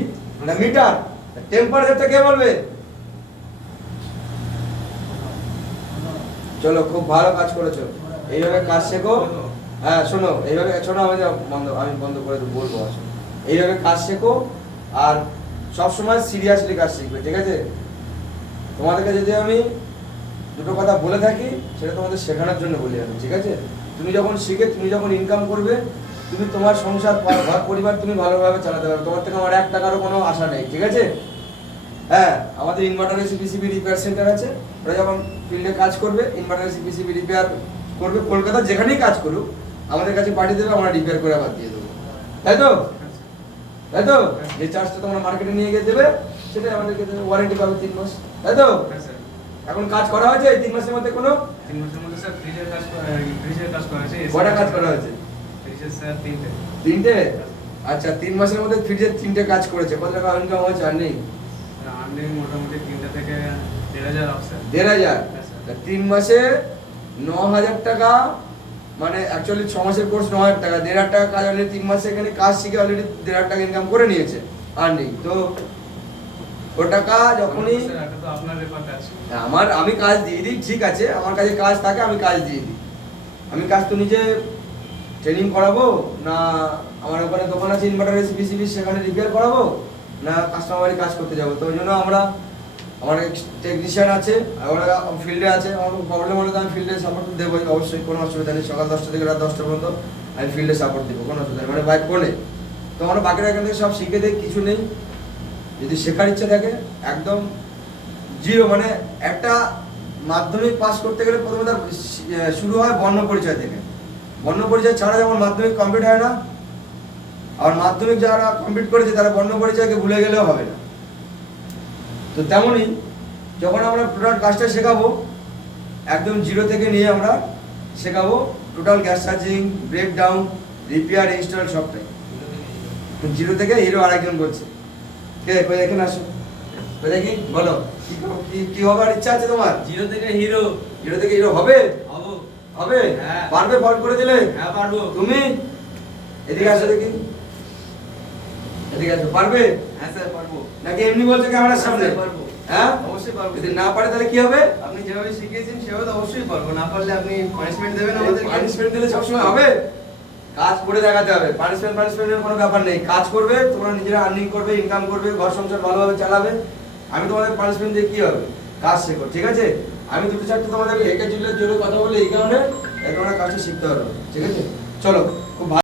না মিটার? টেম্পারেচারটা কে বলবে? চলো, খুব ভালো কাজ করেছো, এইভাবে কাজ শেখো। হ্যাঁ শোনো, এইভাবে শোনো, আমি বন্ধ করে দেবো, বলবো আসলে। এইভাবে কাজ শেখো আর সবসময় সিরিয়াসলি কাজ শিখবে, ঠিক আছে? তোমাদেরকে যদি আমি দুটো কথা বলে থাকি, সেটা তোমাদের শেখানোর জন্য বলি আমি, ঠিক আছে? তুমি যখন শিখে, তুমি যখন ইনকাম করবে, তুমি তোমার সংসার পরিবার তুমি ভালোভাবে চালাতে পারবে। তোমার থেকে আমার 1 টাকারও কোনো আশা নেই, ঠিক আছে? হ্যাঁ, আমাদের inverter AC PCB repair centre আছে। ওরা যখন ফিল্ডে কাজ করবে, ইনভার্টার এসি পিসিবি রিপেয়ার করবে, কলকাতা যেখানেই কাজ করুক, আমাদের কাছে পাঠিয়ে দেবে, আমরা রিপেয়ার করে আবার দিয়ে দেবো, তাই তো? তাই তো? যে চার্জটা তোমরা মার্কেটে নিয়ে গিয়ে দেবে, সেটাই আমাদেরকে দেবে, ওয়ারেন্টি পাবে 3 মাস, তাই তো? হ্যাঁ স্যার। এখন কাজ করা হয়েছে এই 3 মাসের মধ্যে কোনো? 3 মাসের মধ্যে স্যার ফ্রিজের কাজ করা হয়েছে। কটা কাজ করা হয়েছে? ফ্রিজের স্যার 3টে। 3টে? আচ্ছা, 3 মাসের মধ্যে ফ্রিজের 3টে কাজ করেছে। কত টাকা ইনকাম হয়েছে? আর নেই? আর্নিং মোটামুটি 3টে থেকে 1,500 অফ স্যার। 1,500? হ্যাঁ, স্যার। তা 3 মাসে 9,000 টাকা, মানে অ্যাকচুয়ালি 6 মাসের কোর্স 9,000 টাকা, 1,500 টাকা কাজ অলরেডি 3 মাসে এখানে কাজ শিখে অলরেডি 1,500 টাকা ইনকাম করে নিয়েছে আর্নিং। তো ও টাকা যখনই স্যার এটা তো আপনার রেফার কাজ। আমি কাজ দিয়ে দিই, ঠিক আছে, আমার কাছে কাজ থাকে, আমি কাজ দিয়ে দিই। আমি কাজ তো নিজে ট্রেনিং করাবো না, আমার ওখানে দোকান আছে ইনভার্টার এসি পিসিবি, সেখানে রিপেয়ার করাবো না কাস্টমার বাড়ি কাজ করতে যাবো? তো ওই জন্য আমার টেকনিশিয়ান আছে, ওরা ফিল্ডে আছে। আমার প্রবলেম হলে তো আমি ফিল্ডে সাপোর্ট দেবোই, অবশ্যই, কোনো অসুবিধা নেই। সকাল 10টা থেকে রাত 10টা পর্যন্ত আমি ফিল্ডে সাপোর্ট দেবো, কোনো অসুবিধা নেই, মানে বাইক ফোনে। তো আমরা বাকিরা এখান থেকে সব শিখে দেয়, কিছু নেই। যদি শেখার ইচ্ছা থাকে, একদম জিরো, মানে একটা মাধ্যমিক পাস করতে গেলে প্রথমে তার শুরু হয় বর্ণ পরিচয় থেকে। বর্ণ পরিচয় ছাড়া যেমন মাধ্যমিক কমপ্লিট হয় না, আর মাধ্যমিক যারা কমপ্লিট করেছে তারা বর্ণ পরিচয়কে ভুলে গেলেও হবে না। তো তেমনই যখন আমরা টোটাল কাজটা শেখাবো, একদম জিরো থেকে নিয়ে আমরা শেখাবো total gas charging, breakdown, repair, install সবটাই। জিরো থেকে হিরো আরেকজন বলছে, কে কই এখানে আসো, কই দেখি, বলো কি হবার ইচ্ছা আছে তোমার? 0 থেকে হিরো। জিরো থেকে হিরো হবে? হবো। হবে? হ্যাঁ। পারবে ফল করে দিলে? হ্যাঁ পারবো। তুমি এদিকে আসো দেখি, এদিকে আসো, পারবে হ্যাঁ স্যার পারবো। নাকি এমনি বলছো ক্যামেরার সামনে? হ্যাঁ, পারবো। হ্যাঁ, অবশ্যই পারবো। যদি না পারে তাহলে কি হবে? আপনি যেভাবে শিখিয়েছেন সেভাবে তো অবশ্যই পারবো। না পারলে আপনি পানিশমেন্ট দেবেন আমাদেরকে। পানিশমেন্ট দিলে সবসময় হবে? কাজ করে দেখাতে হবে, পানিশমেন্টের কোনো ব্যাপার নেই। কাজ করবে, তোমরা নিজেরা আর্নিং করবে, ইনকাম করবে, ঘর সংসার ভালোভাবে চালাবে। আমি তোমাদের পানিশমেন্ট দিয়ে কি হবে? কাজ শেখো, ঠিক আছে? আমি দুটো চারটে তোমাদের একে জোরে কথা বলে এই কারণে তোমরা কাজটা শিখতে পারো, ঠিক আছে? চলো।